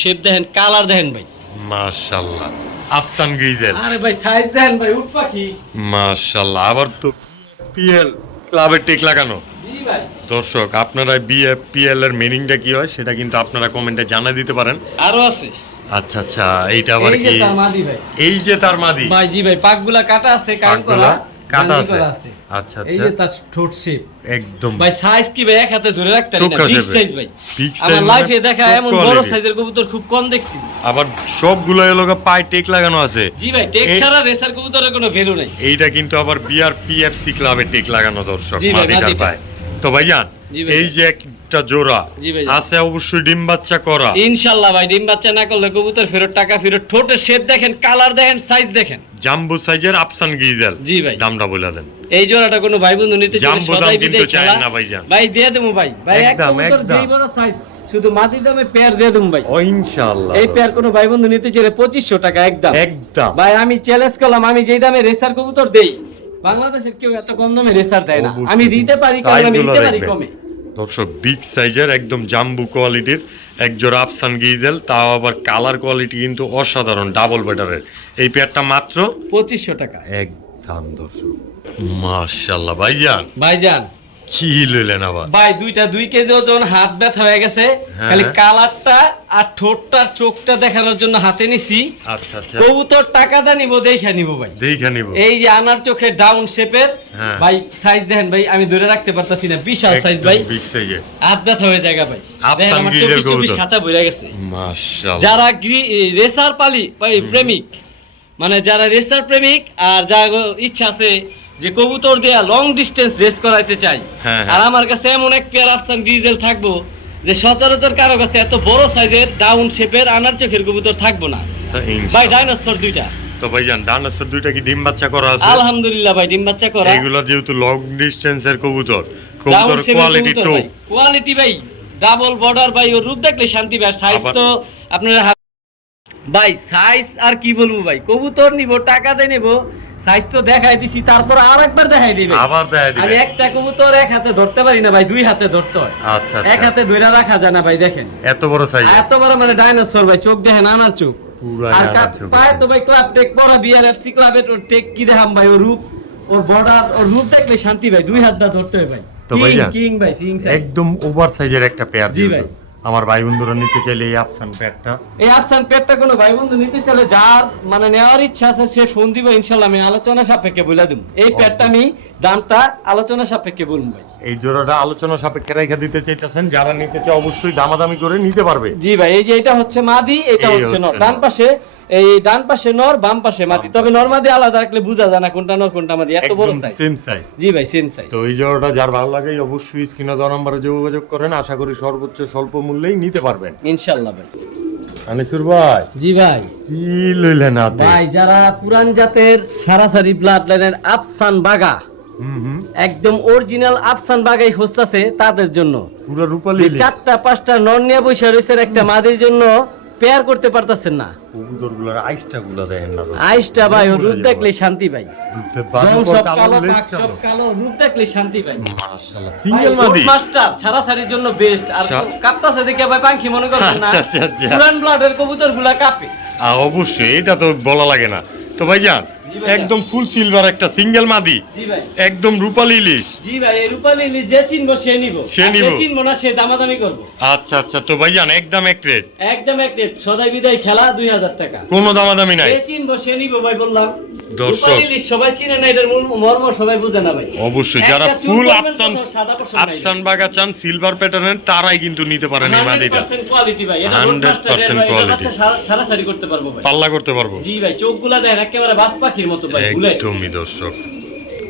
শেপ দেখেন, কালার দেখেন ভাই, মাশাআল্লাহ। আফসান গ্রিজেল, আরে ভাই সাইজ দেখেন ভাই, উট পাখি। মাশাআল্লাহ। আবার তো পিএল ক্লাবের টেক লাগানো। জি ভাই। দর্শক আপনারা বিএপিএল এর মিনিংটা কি হয় সেটা কিন্তু আপনারা কমেন্টে জানিয়ে দিতে পারেন। আরো আছে। আচ্ছা আচ্ছা, এইটা আবার এই যে কি? তার মাদি ভাই। এই যে তার মাদি? ভাই জি ভাই, পাকগুলা কাটা আছে, কান করা, পাকগুলা কাটা গাঙ্গি আছে। করা আছে। আচ্ছা এই আচ্ছা, যে তার ঠোঁট শেপ একদম ভাই, সাইজ কি ভাই এক হাতে ধরে রাখতে পারি চোখা না, বিগ shape এর। সাইজ ভাই। Big আমার size লাইফে মানে দেখা খুব এমন বড় quality। সাইজের কবুতর খুব কম দেখছি। আবার সবগুলো এলাকা পায়ে টেক লাগানো আছে। জি ভাই, টেক এই- ছাড়া রেসার কবুতরের কোনো ভ্যালু নাই। এইটা কিন্তু আবার বিআরপিএফসি ক্লাবের টেক লাগানো দর্শক, জি ভাই, মাদিটার মাদিটা। পায়ে। তো ভাইজান জি ভাই। এই যে একটা জোড়া জি ভাই। আছে অবশ্যই ডিম বাচ্চা করা। ইনশাআল্লাহ ভাই, ডিম বাচ্চা না করলে কবুতর ফেরত, টাকা ফেরত। ঠোঁটের শেপ দেখেন, কালার দেখেন, সাইজ দেখেন। জাম্বু সাইজের আফসান গ্রিজেল। জি ভাই। দামটা বলে দেন। এই জোড়াটা কোনো ভাই বন্ধু নিতে চাইলে জাম্বো দাম সদাই কিন্তু বিদায় চায় খেলা। না ভাইজান। ভাই দিয়ে দেবো ভাই, ভাই এক একদম, কবুতর একদম। যেই বড় সাইজ, শুধু মাটির দামে পেয়ার দিয়ে দেবো ভাই। ও ইনশাআল্লাহ। এই পেয়ার কোনো ভাই বন্ধু নিতে চাইলে 2500 টাকা একদম। একদম। ভাই আমি চ্যালেঞ্জ করলাম, আমি যেই দামে রেসার কবুতর দেই, বাংলাদেশের কেউ এত কম দামে রেসার দেয় না। অবশ্যই। আমি দিতে পারি কারণ আমি সাইজগুলো দিতে পারি দেখবেন। কমে। দর্শক বিগ সাইজের একদম জাম্বু কোয়ালিটির এক জোড়া আফসান গ্রিজেল, তাও আবার কালার কোয়ালিটি কিন্তু অসাধারণ, ডাবল বেটারের। এই পেয়ারটা মাত্র 2500 টাকা একদম দর্শক। মাশাআল্লাহ ভাইজান, ভাইজান। কি লইলেন আবার? ভাই দুইটা 2 কেজি ওজন, হাত ব্যথা হয়ে গেছে, হ্যাঁ। খালি কালারটা আর ঠোঁটটার চোখটা দেখানোর জন্য হাতে নিছি। আচ্ছা আচ্ছা, কবুতর টাকাটা নিব, দেখে নিব ভাই। দেখে নিব। এই যে আনার চোখে ডাউন শেপের হ্যাঁ। ভাই, সাইজ দেখেন ভাই, আমি ধরে রাখতে পারতাছি না, বিশাল সাইজ ভাই, বিগ সাইজের হাত ব্যথা হয়ে জায়গা ভাই। আফসান দেখেন আমার গ্রিজের 24 কবুতর। খাঁচা ভরে গেছে। মাশাআল্লাহ। যারা রেসার পালি ভাই প্রেমিক, মানে যারা রেসার প্রেমিক আর যার ইচ্ছা আছে যে কবুতর দেয়া লং ডিস্টেন্স রেস করাইতে চাই, হ্যাঁ, হ্যাঁ। আর আমার কাছে এমন এক পেয়ার আফসান গ্রিজেল থাকবো যে সচরাচর কারো কাছে এত বড় সাইজের ডাউন শেপের আনার চোখের কবুতর থাকবো না তো ভাই। ইনশাআল্লাহ। ডাইনোসর দুইটা, তো ভাইজান ডাইনোসর দুইটা কি ডিম বাচ্চা করা আছে? আলহামদুলিল্লাহ ভাই, ডিম বাচ্চা করা, এইগুলো যেহেতু লং ডিস্টেন্সের কবুতর, ডাউন কবুতর শেপের কোয়ালিটি কবুতর তো ভাই, কোয়ালিটি ভাই, ডাবল বর্ডার ভাই, ওর রূপ দেখলে শান্তি ভাই। সাইজ আবার- তো আপনারা ভাই, সাইজ আর কি বলবো ভাই, কবুতর নিব, টাকা দিয়ে নিব, সাইজ তো দেখাই দিছি, তারপর আর একবার দেখাই দিবে। আবার দেখাই দিবে। আমি একটা কবুতর এক হাতে ধরতে পারি না ভাই, 2 হাতে ধরতে হয়। আচ্ছা এক আচ্ছা, হাতে ধরে রাখা যায় না ভাই, দেখেন এত বড় সাইজ। এত বড় মানে ডাইনোসর ভাই, চোখ দেখেন আনার চোখ। পুরা আর আনার চোখ। পায় তো ভাই ক্লাব টেক পরা, বিআরএফসি ক্লাবের ওর টেক কি দেখাম ভাই, ওর রূপ, ওর বর্ডার, ওর রূপ দেখলে শান্তি ভাই, 2 হাত দা ধরতে হয় ভাই। তো ভাইজান, কিং ভাই, সিং সাইজ। একদম ওভার সাইজের একটা পেয়ার জি দিও ভাই। তো। আমার ভাই বন্ধুরা নিতে চাইলে এই আফসান পেয়ারটা। এই আফসান পেটটা কোনো ভাই বন্ধু নিতে চলে, যার মানে নেওয়ার ইচ্ছা আছে সে ফোন দিব, ইনশাল্লাহ আমি আলোচনা সাপেক্ষে বলে দেব। এই পেটটা আমি দামটা আলোচনা সাপেক্ষে বলুন ভাই। এই জোড়াটা আলোচনা সাপেক্ষে রেখে দিতে চাইতেছেন, যারা নিতে চায় অবশ্যই দামাদামি করে নিতে পারবে। জি ভাই, এই যে এটা হচ্ছে মাদি, এটা হচ্ছে নর। ডান পাশে এই ডান পাশে নর, বাম পাশে মাদি। তবে নর মাদি আলাদা রাখলে বোঝা যায় না কোনটা নর কোনটা মাদি, এত বড় সাইজ। Same size. জি ভাই, সেম সাইজ। তো এই জোড়াটা যার ভালো লাগে অবশ্যই স্ক্রিনে দেওয়া নম্বরে যোগাযোগ করেন, আশা করি সর্বোচ্চ স্বল্প মূল্যেই নিতে পারবেন ইনশাআল্লাহ ভাই। আনিসুর ভাই, জি ভাই। কি লইলেন আপনি? ভাই যারা পুরান জাতের সারাসারি ব্লাড লাইনের আফসান বাগা, একদম অরিজিনাল আফসান বাগাই খুঁজতেছে তাদের জন্য, পুরো রূপালী যে 4টা-5টা নর নিয়ে বসে রয়েছে একটা মাদির জন্য পেয়ার করতে পারতেছেন না। কবুতরগুলোর আইসটাগুলো দেখেন না, আইসটা ভাই, ও রূপ দেখলে শান্তি ভাই। বাদুর সব কালো কালো, লেজ পাক কালো। সব কালো, রূপ দেখলে শান্তি ভাই। মাশাআল্লাহ, সিঙ্গেল মাদি মাস্টার ছাড়াছাড়ির জন্য বেস্ট। আর কাঁপতাছে দেখে ভাই পাখি মনে করছেন না, আচ্ছা, আচ্ছা, আচ্ছা। পুরান ব্লাডের কবুতরগুলা কাঁপে। অবশ্যই, এটা তো বলা লাগে না। তো ভাইজান, একদম ফুল সিলভার একটা সিঙ্গেল মাদি, জি ভাই, একদম রূপালী ইলিশ। জি ভাই, এই রূপালী ইলিশ যে চিনবো সে নিব, সে আর নিব। যে চিনবো না সে দামাদামি করবো। আচ্ছা আচ্ছা, তো ভাইজান একদম এক রেট, একদম এক রেট, সদাই বিদায় খেলা 2000 টাকা। কোনো দামাদামি নাই। যে চিনবো সে নিব ভাই, বললাম। দর্শক, রূপালী ইলিশ সবাই চিনে না, এটার মূল মর্ম সবাই বুঝে না ভাই। অবশ্যই যারা একটা চুল ফুল করবেন আফসান তো সাদা পশম নাই। আফসান বাগা চান সিলভার প্যাটার্নের, তারাই কিন্তু নিতে পারেন এই মাদিটা। 100% কোয়ালিটি ভাই, এটা 100% কোয়ালিটি। ছাড়াছাড়ি করতে পারবো ভাই, পাল্লা করতে পারবো। জি ভাই, চোখগুলা দেখেন একেবারে বাজ পাখির মতো ভাই, বুলেট। একদমই দর্শক।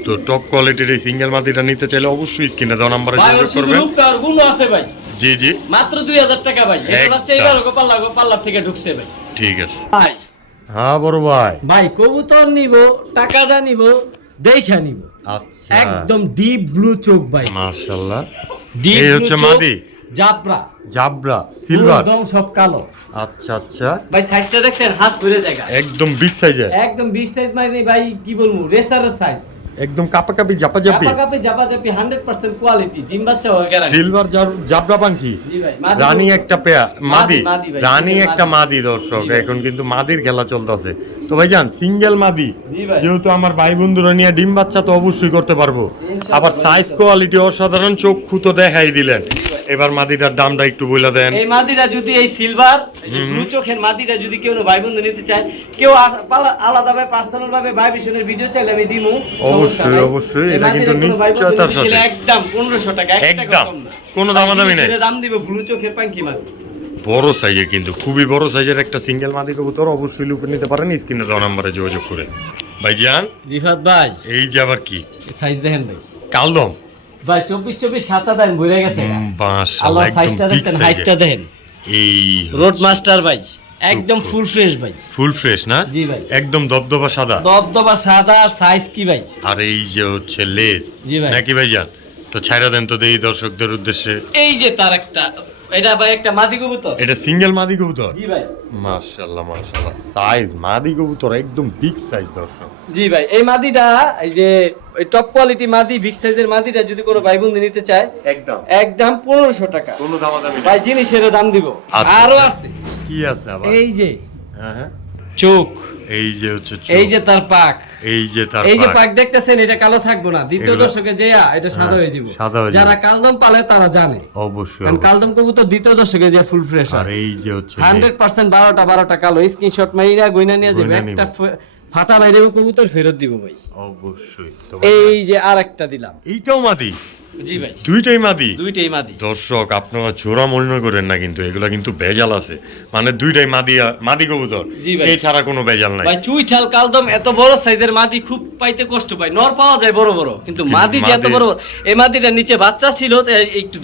তো টপ কোয়ালিটির এই সিঙ্গেল মাদিটা নিতে চাইলে অবশ্যই স্ক্রিনে দেওয়া নম্বরে ভাই ওর যোগাযোগ শুধু করবেন। রূপটা আর গুলো আছে ভাই। জি জি, মাত্র 2000 টাকা ভাই। এটা একদম। হচ্ছে এবারও পাল্লা থেকে ঢুকছে ভাই। ঠিক আছে। ভাই হ্যাঁ বড় ভাই, ভাই কবুতর নিব, টাকা দা নিব, দেখা নিব। আচ্ছা, একদম ডিপ ব্লু চোখ ভাই, মাশাআল্লাহ। ডিপ এই ব্লু হচ্ছে চোখ, মাদি, জাবরা, জাবরা সিলভার। একদম সব কালো আচ্ছা আচ্ছা, ভাই। সাইজটা দেখছেন, হাত ভরে জায়গা, একদম বিগ সাইজের, একদম বিগ সাইজ মানে ভাই কি বলবো, রেসারের সাইজ। একদম কাপাকাপি জাপাজাপি, জাপাজাপি 100% কোয়ালিটি। ডিম বাচ্চা হয়ে গেল। সিলভার জাবরা পাখি, জি ভাই, মাদি রানী কবুতর। একটা পেয়া মাদি, মাদি ভাই, রানী single একটা মাদি। মাদি দর্শক। জি ভাই। এখন কিন্তু মাদির খেলা চলতেছে। তো ভাইজান সিঙ্গেল মাদি, জি ভাই। যেহেতু আমার ভাই বন্ধুরা নিয়ে ডিম বাচ্চা তো অবশ্যই করতে পারবো। ইনশাআল্লাহ আবার ভাই, সাইজ ইনশাআল্লাহ। কোয়ালিটি অসাধারণ, চক্ষু তো দেখাই দিলেন। এবার মাদিটার দামটা একটু বলে দেন। এই মাদিটা যদি এই সিলভার ব্লু চোখের মাদিটা যদি কেউ ভাই বন্ধু নিতে চায়, কেউ আলাদা ভাবে পার্সোনাল ভাবে ভাই বিশনের ভিডিও চাইলে আমি দিমু। অবশ্যই অবশ্যই, এটা কিন্তু নিশ্চয়তার সাথে একদম 1500 টাকা, একদম কোনো দামাদামি নাই। দাম দিব ব্লু চোখের পাঙ্কি মাদি, বড় সাইজের, কিন্তু খুবই বড় সাইজের একটা সিঙ্গেল মাদি কবুতর, অবশ্যই লুপে নিতে পারেন স্ক্রিনে দেওয়া নম্বরে যোগাযোগ করে। ভাইজান রিফাত ভাই এই যে আবার কি সাইজ দেখেন ভাই, কালদম ভাই 24 হাঁচা দেন ভরে গেছে। মাশাআল্লাহ, আল্লাহ একদম সাইজটা বিগ দেখেন, হাইটটা দেখেন। এই রোড মাস্টার ভাই, একদম ফুল ফ্রেশ ভাই। ফুল ফ্রেশ না? জি ভাই, একদম দবদবা সাদা। দবদবা সাদা, আর সাইজ কি ভাই। আর এই যে হচ্ছে লেজ, জি ভাই। নাকি ভাইজান? তো ছাইরা দেন তো দেই দর্শকদের উদ্দেশ্যে। এই যে তার একটা, এটা ভাই একটা মাদি কবুতর। এটা সিঙ্গেল মাদি কবুতর। জি ভাই, মাশাআল্লাহ মাশাআল্লাহ, সাইজ মাদি কবুতর একদম বিগ সাইজ দর্শক। জি ভাই। এই মাদিটা, এই যে টপ কোয়ালিটি মাদি, বিগ সাইজের মাদিটা যদি কোনো ভাই বন্ধু নিতে চায়, একদম একদম 1500 টাকা কোনো দামাদামি নাই। ভাই, জিনিসের দাম দিব। আচ্ছা। আরো আছে, কি আছে আবার? এই যে হ্যাঁ হ্যাঁ, চোখ, এই যে হচ্ছে চোখ, এই যে তার পাক, এই যে তার এই যে পাক। পাক দেখতেছেন, এটা কালো থাকবো না। দ্বিতীয় এগুলো- দশকে যে এটা সাদা হয়ে যাবে। সাদা হয়ে যাবে। যারা কালদম পালে তারা জানে, অবশ্যই কারণ অবশ্যই। কালদম কবুতর দ্বিতীয় দশকে যে ফুল ফ্রেশ আর হয়। এই যে হচ্ছে 100% 12টা কালো। স্ক্রিনশট মাইরা গইনা নিয়ে যাবে, গইনা একটা নিব। ফাটা বাইরেও কবুতর ফেরত দিব ভাই। অবশ্যই। তো এই যে আরেকটা দিলাম। এইটাও মাদি, জি ভাই, দুইটাই মাদি। দুইটাই মাদি। দর্শক আপনারা জোড়া মনে করেন না, কিন্তু এগুলা কিন্তু ভেজাল আছে। মানে দুইটাই মাদি কবুতর, জি ভাই। এই ছাড়া কোনো ভেজাল নাই। ভাই চুইঠাল কালদম এত বড় সাইজের মাদি খুব পাইতে কষ্ট পায়। নর পাওয়া যায় বড় বড়, কিন্তু মাদি যে এত বড় বড়। এই মাদিটার নিচে বাচ্চা ছিল, তো একটু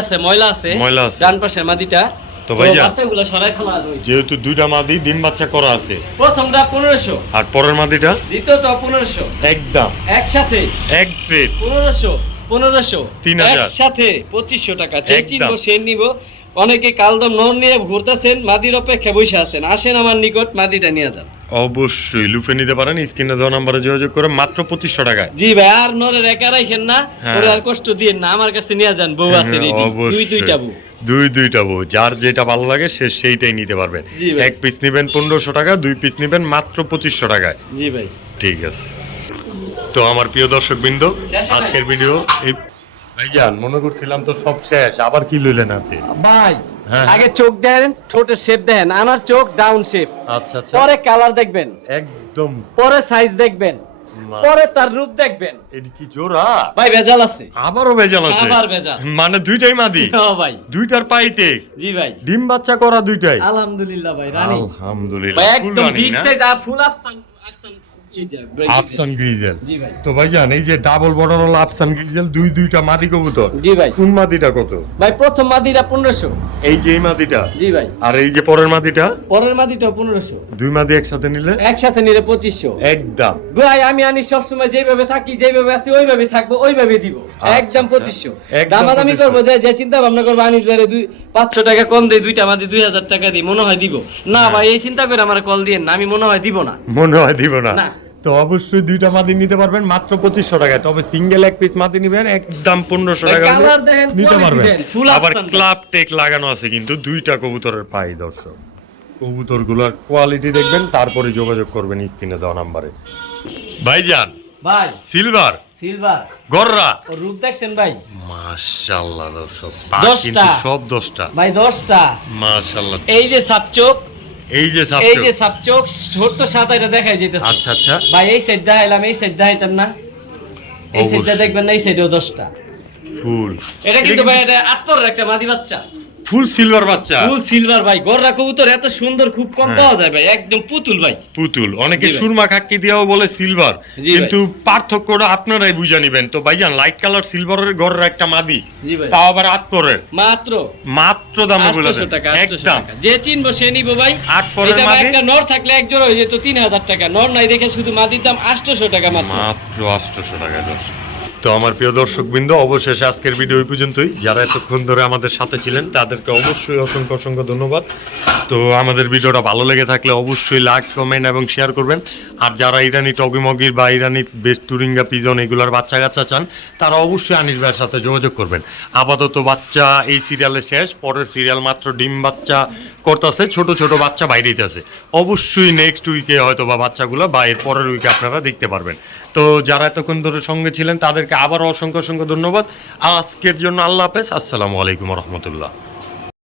আছে, ময়লা আছে, ময়লা আছে। ডান পাশের মাদিটা। তো ভাইয়া, বাচ্চাগুলো সরাই ফেলা হয়েছে। যেহেতু দুইটা মাদি ডিম বাচ্চা করা আছে, প্রথমটা 1500, আর পরের মাদিটা দ্বিতীয়টা 1500, একদম একসাথে এক রেট 1500 3000, একসাথে 2500 টাকা। যে একদম। চিনবো সে নিব। অনেকে কালদম নর নিয়ে ঘুরতেছেন, মাদির অপেক্ষা বসে আছেন, আসেন আমার নিকট, মাদিটা নিয়ে যান। অবশ্যই লুফে নিতে পারেন স্ক্রিনে দেওয়া নাম্বারে যোগাযোগ করে মাত্র 2500 টাকায়। জি ভাই, আর নরের একা রাখেন না, হ্যাঁ। ওরে আর কষ্ট দিয়েন না, আমার কাছে নিয়ে যান, বউ আছে রেডি, দুইটা বউ। দুইটা বউ, যার যেটা ভালো লাগে সে সেইটাই নিতে পারবেন। জি ভাই। এক পিস নিবেন 1500 টাকা, দুই পিস নিবেন মাত্র 2500 টাকায়। জি ভাই, ঠিক আছে। তো আমার প্রিয় দর্শক বৃন্দ, আজকের ভিডিও এই ভাইজান মনে করছিলাম তো সব শেষ, আবার কি লইলেন আপনি? ভাই হ্যাঁ। আগে চোখ দেন, ঠোঁটের শেপ দেন। আমার চোখ ডাউন শেপ, আচ্ছা আচ্ছা, পরে কালার দেখবেন, একদম পরে সাইজ দেখবেন, পরে তার রূপ দেখবেন। এটা কি জোড়া ভাই ভেজাল আছে, আবারও ভেজাল আছে, আবার ভেজাল, মানে দুইটাই মাদি? হ্যাঁ ভাই, দুইটার পাইটে জি ভাই, ডিম বাচ্চা করা দুইটাই? আলহামদুলিল্লাহ ভাই, রানী আলহামদুলিল্লাহ, ভাই, ফুল একদম রানী বিগ না? সাইজ আর ফুল আফসান আফসান গ্রিজেল। জি ভাই, তো ভাইজান এই যে ডাবল বর্ডার হলো আফসান গ্রিজেল, দুইটা মাদি কবুতর। জি ভাই, কোন মাদিটা কত ভাই প্রথম মাদিটা 1500। এই যে এই মাদিটা? জি ভাই, আর এই যে পরের মাদিটা? পরের মাদিটা 1500। দুই মাদি একসাথে নিলে? একসাথে নিলে 2500 একদম। ভাই আমি আনি সবসময় যেভাবে থাকি, যেভাবে আছি ওইভাবে থাকবো, ওইভাবে দিব, একদম 2500। একদম দামাদামি 2500 করবো, যে চিন্তা ভাবনা করবো আনিস ভাই 500 টাকা কম দেই, দুইটা মাদি 2000 টাকা দিই, মনে হয় দিব না ভাই, এই চিন্তা করে আমার কল দিয়ে না, আমি মনে হয় দিব না, মনে হয় দিব না। না। তো অবশ্যই দুইটা মাদি নিতে পারবেন মাত্র 2500 টাকায়। তবে সিঙ্গেল এক পিস মাদি নিবেন একদম 1500 টাকা হলে কালার দেখেন, নিতে quality পারবেন। দেন, full আবার আফসান ক্লাব টেক লাগানো আছে কিন্তু দুইটা কবুতরের পাই। দর্শক কবুতরগুলোর কোয়ালিটি দেখবেন, তারপরে যোগাযোগ করবেন স্ক্রিনে দেওয়া নাম্বারে। ভাইজান ভাই সিলভার সিলভার গররা, ও রূপ দেখছেন ভাই, মাশাআল্লাহ দর্শক, 10টা কিন্তু সব 10টা ভাই, 10টা। মাশাআল্লাহ। এই যে সাপচোক, এই যে এই যে সাপচোক ছোট্ট সাদা, এটা দেখাই যাইতেছে। আচ্ছা আচ্ছা, ভাই এই সাইড দেখাইলাম, এই সাইড দেখাইতাম না, এই সাইডটা অবশ্যই। দেখবেন না, এই সাইডেও 10টা। ফুল এটা কিন্তু ভাই এটা আটপরের একটা মাদি বাচ্চা, ফুল সিলভার বাচ্চা, ফুল সিলভার ভাই। গররা কবুতর এত সুন্দর খুব কম হ্যাঁ। পাওয়া যায় ভাই, একদম পুতুল ভাই। পুতুল। অনেকে জি ভাই। সুরমা খাক্কি দিয়েও বলে সিলভার, জি কিন্তু পার্থক্যটা আপনারাই বুঝে নিবেন। তো ভাইজান লাইট কালার সিলভারের গড়ের একটা মাদি, জি ভাই, তাও আবার আটপরের, মাত্র মাত্র দাম বলে 800 টাকা, 800 একদম টাকা। যে চিনবো সে নিবো ভাই। আট পরের এটা ভাই মাদি? একটা নর থাকলে এক জোড়া হয়ে যেত 3000 টাকা, নর নাই দেখে শুধু মাদির দাম 800 টাকা মাত্র। মাত্র 800 টাকা দর্শক। তো আমার প্রিয় দর্শকবৃন্দ, অবশেষে আজকের ভিডিও এই পর্যন্তই। যারা এতক্ষণ ধরে আমাদের সাথে ছিলেন তাদেরকে অবশ্যই অসংখ্য অসংখ্য ধন্যবাদ। তো আমাদের ভিডিওটা ভালো লেগে থাকলে অবশ্যই লাইক, কমেন্ট এবং শেয়ার করবেন। আর যারা ইরানি টগিমগির বা ইরানি বেস্ট টুরিঙ্গা পিজন এগুলোর বাচ্চা কাচ্চা চান, তারা অবশ্যই আনিস ভাইয়ের সাথে যোগাযোগ করবেন। আপাতত বাচ্চা এই সিরিয়ালে শেষ, পরের সিরিয়াল মাত্র ডিম বাচ্চা করতেছে, ছোট ছোট বাচ্চা বাইরেতে আছে। অবশ্যই নেক্সট উইকে হয়তো বা বাচ্চাগুলো বা এর পরের উইকে আপনারা দেখতে পারবেন। তো যারা এতক্ষণ ধরে সঙ্গে ছিলেন তাদেরকে আবারও অসংখ্য অসংখ্য ধন্যবাদ। আজকের জন্য আল্লাহ হাফেজ, আসসালামু আলাইকুম রহমতুল্লাহ।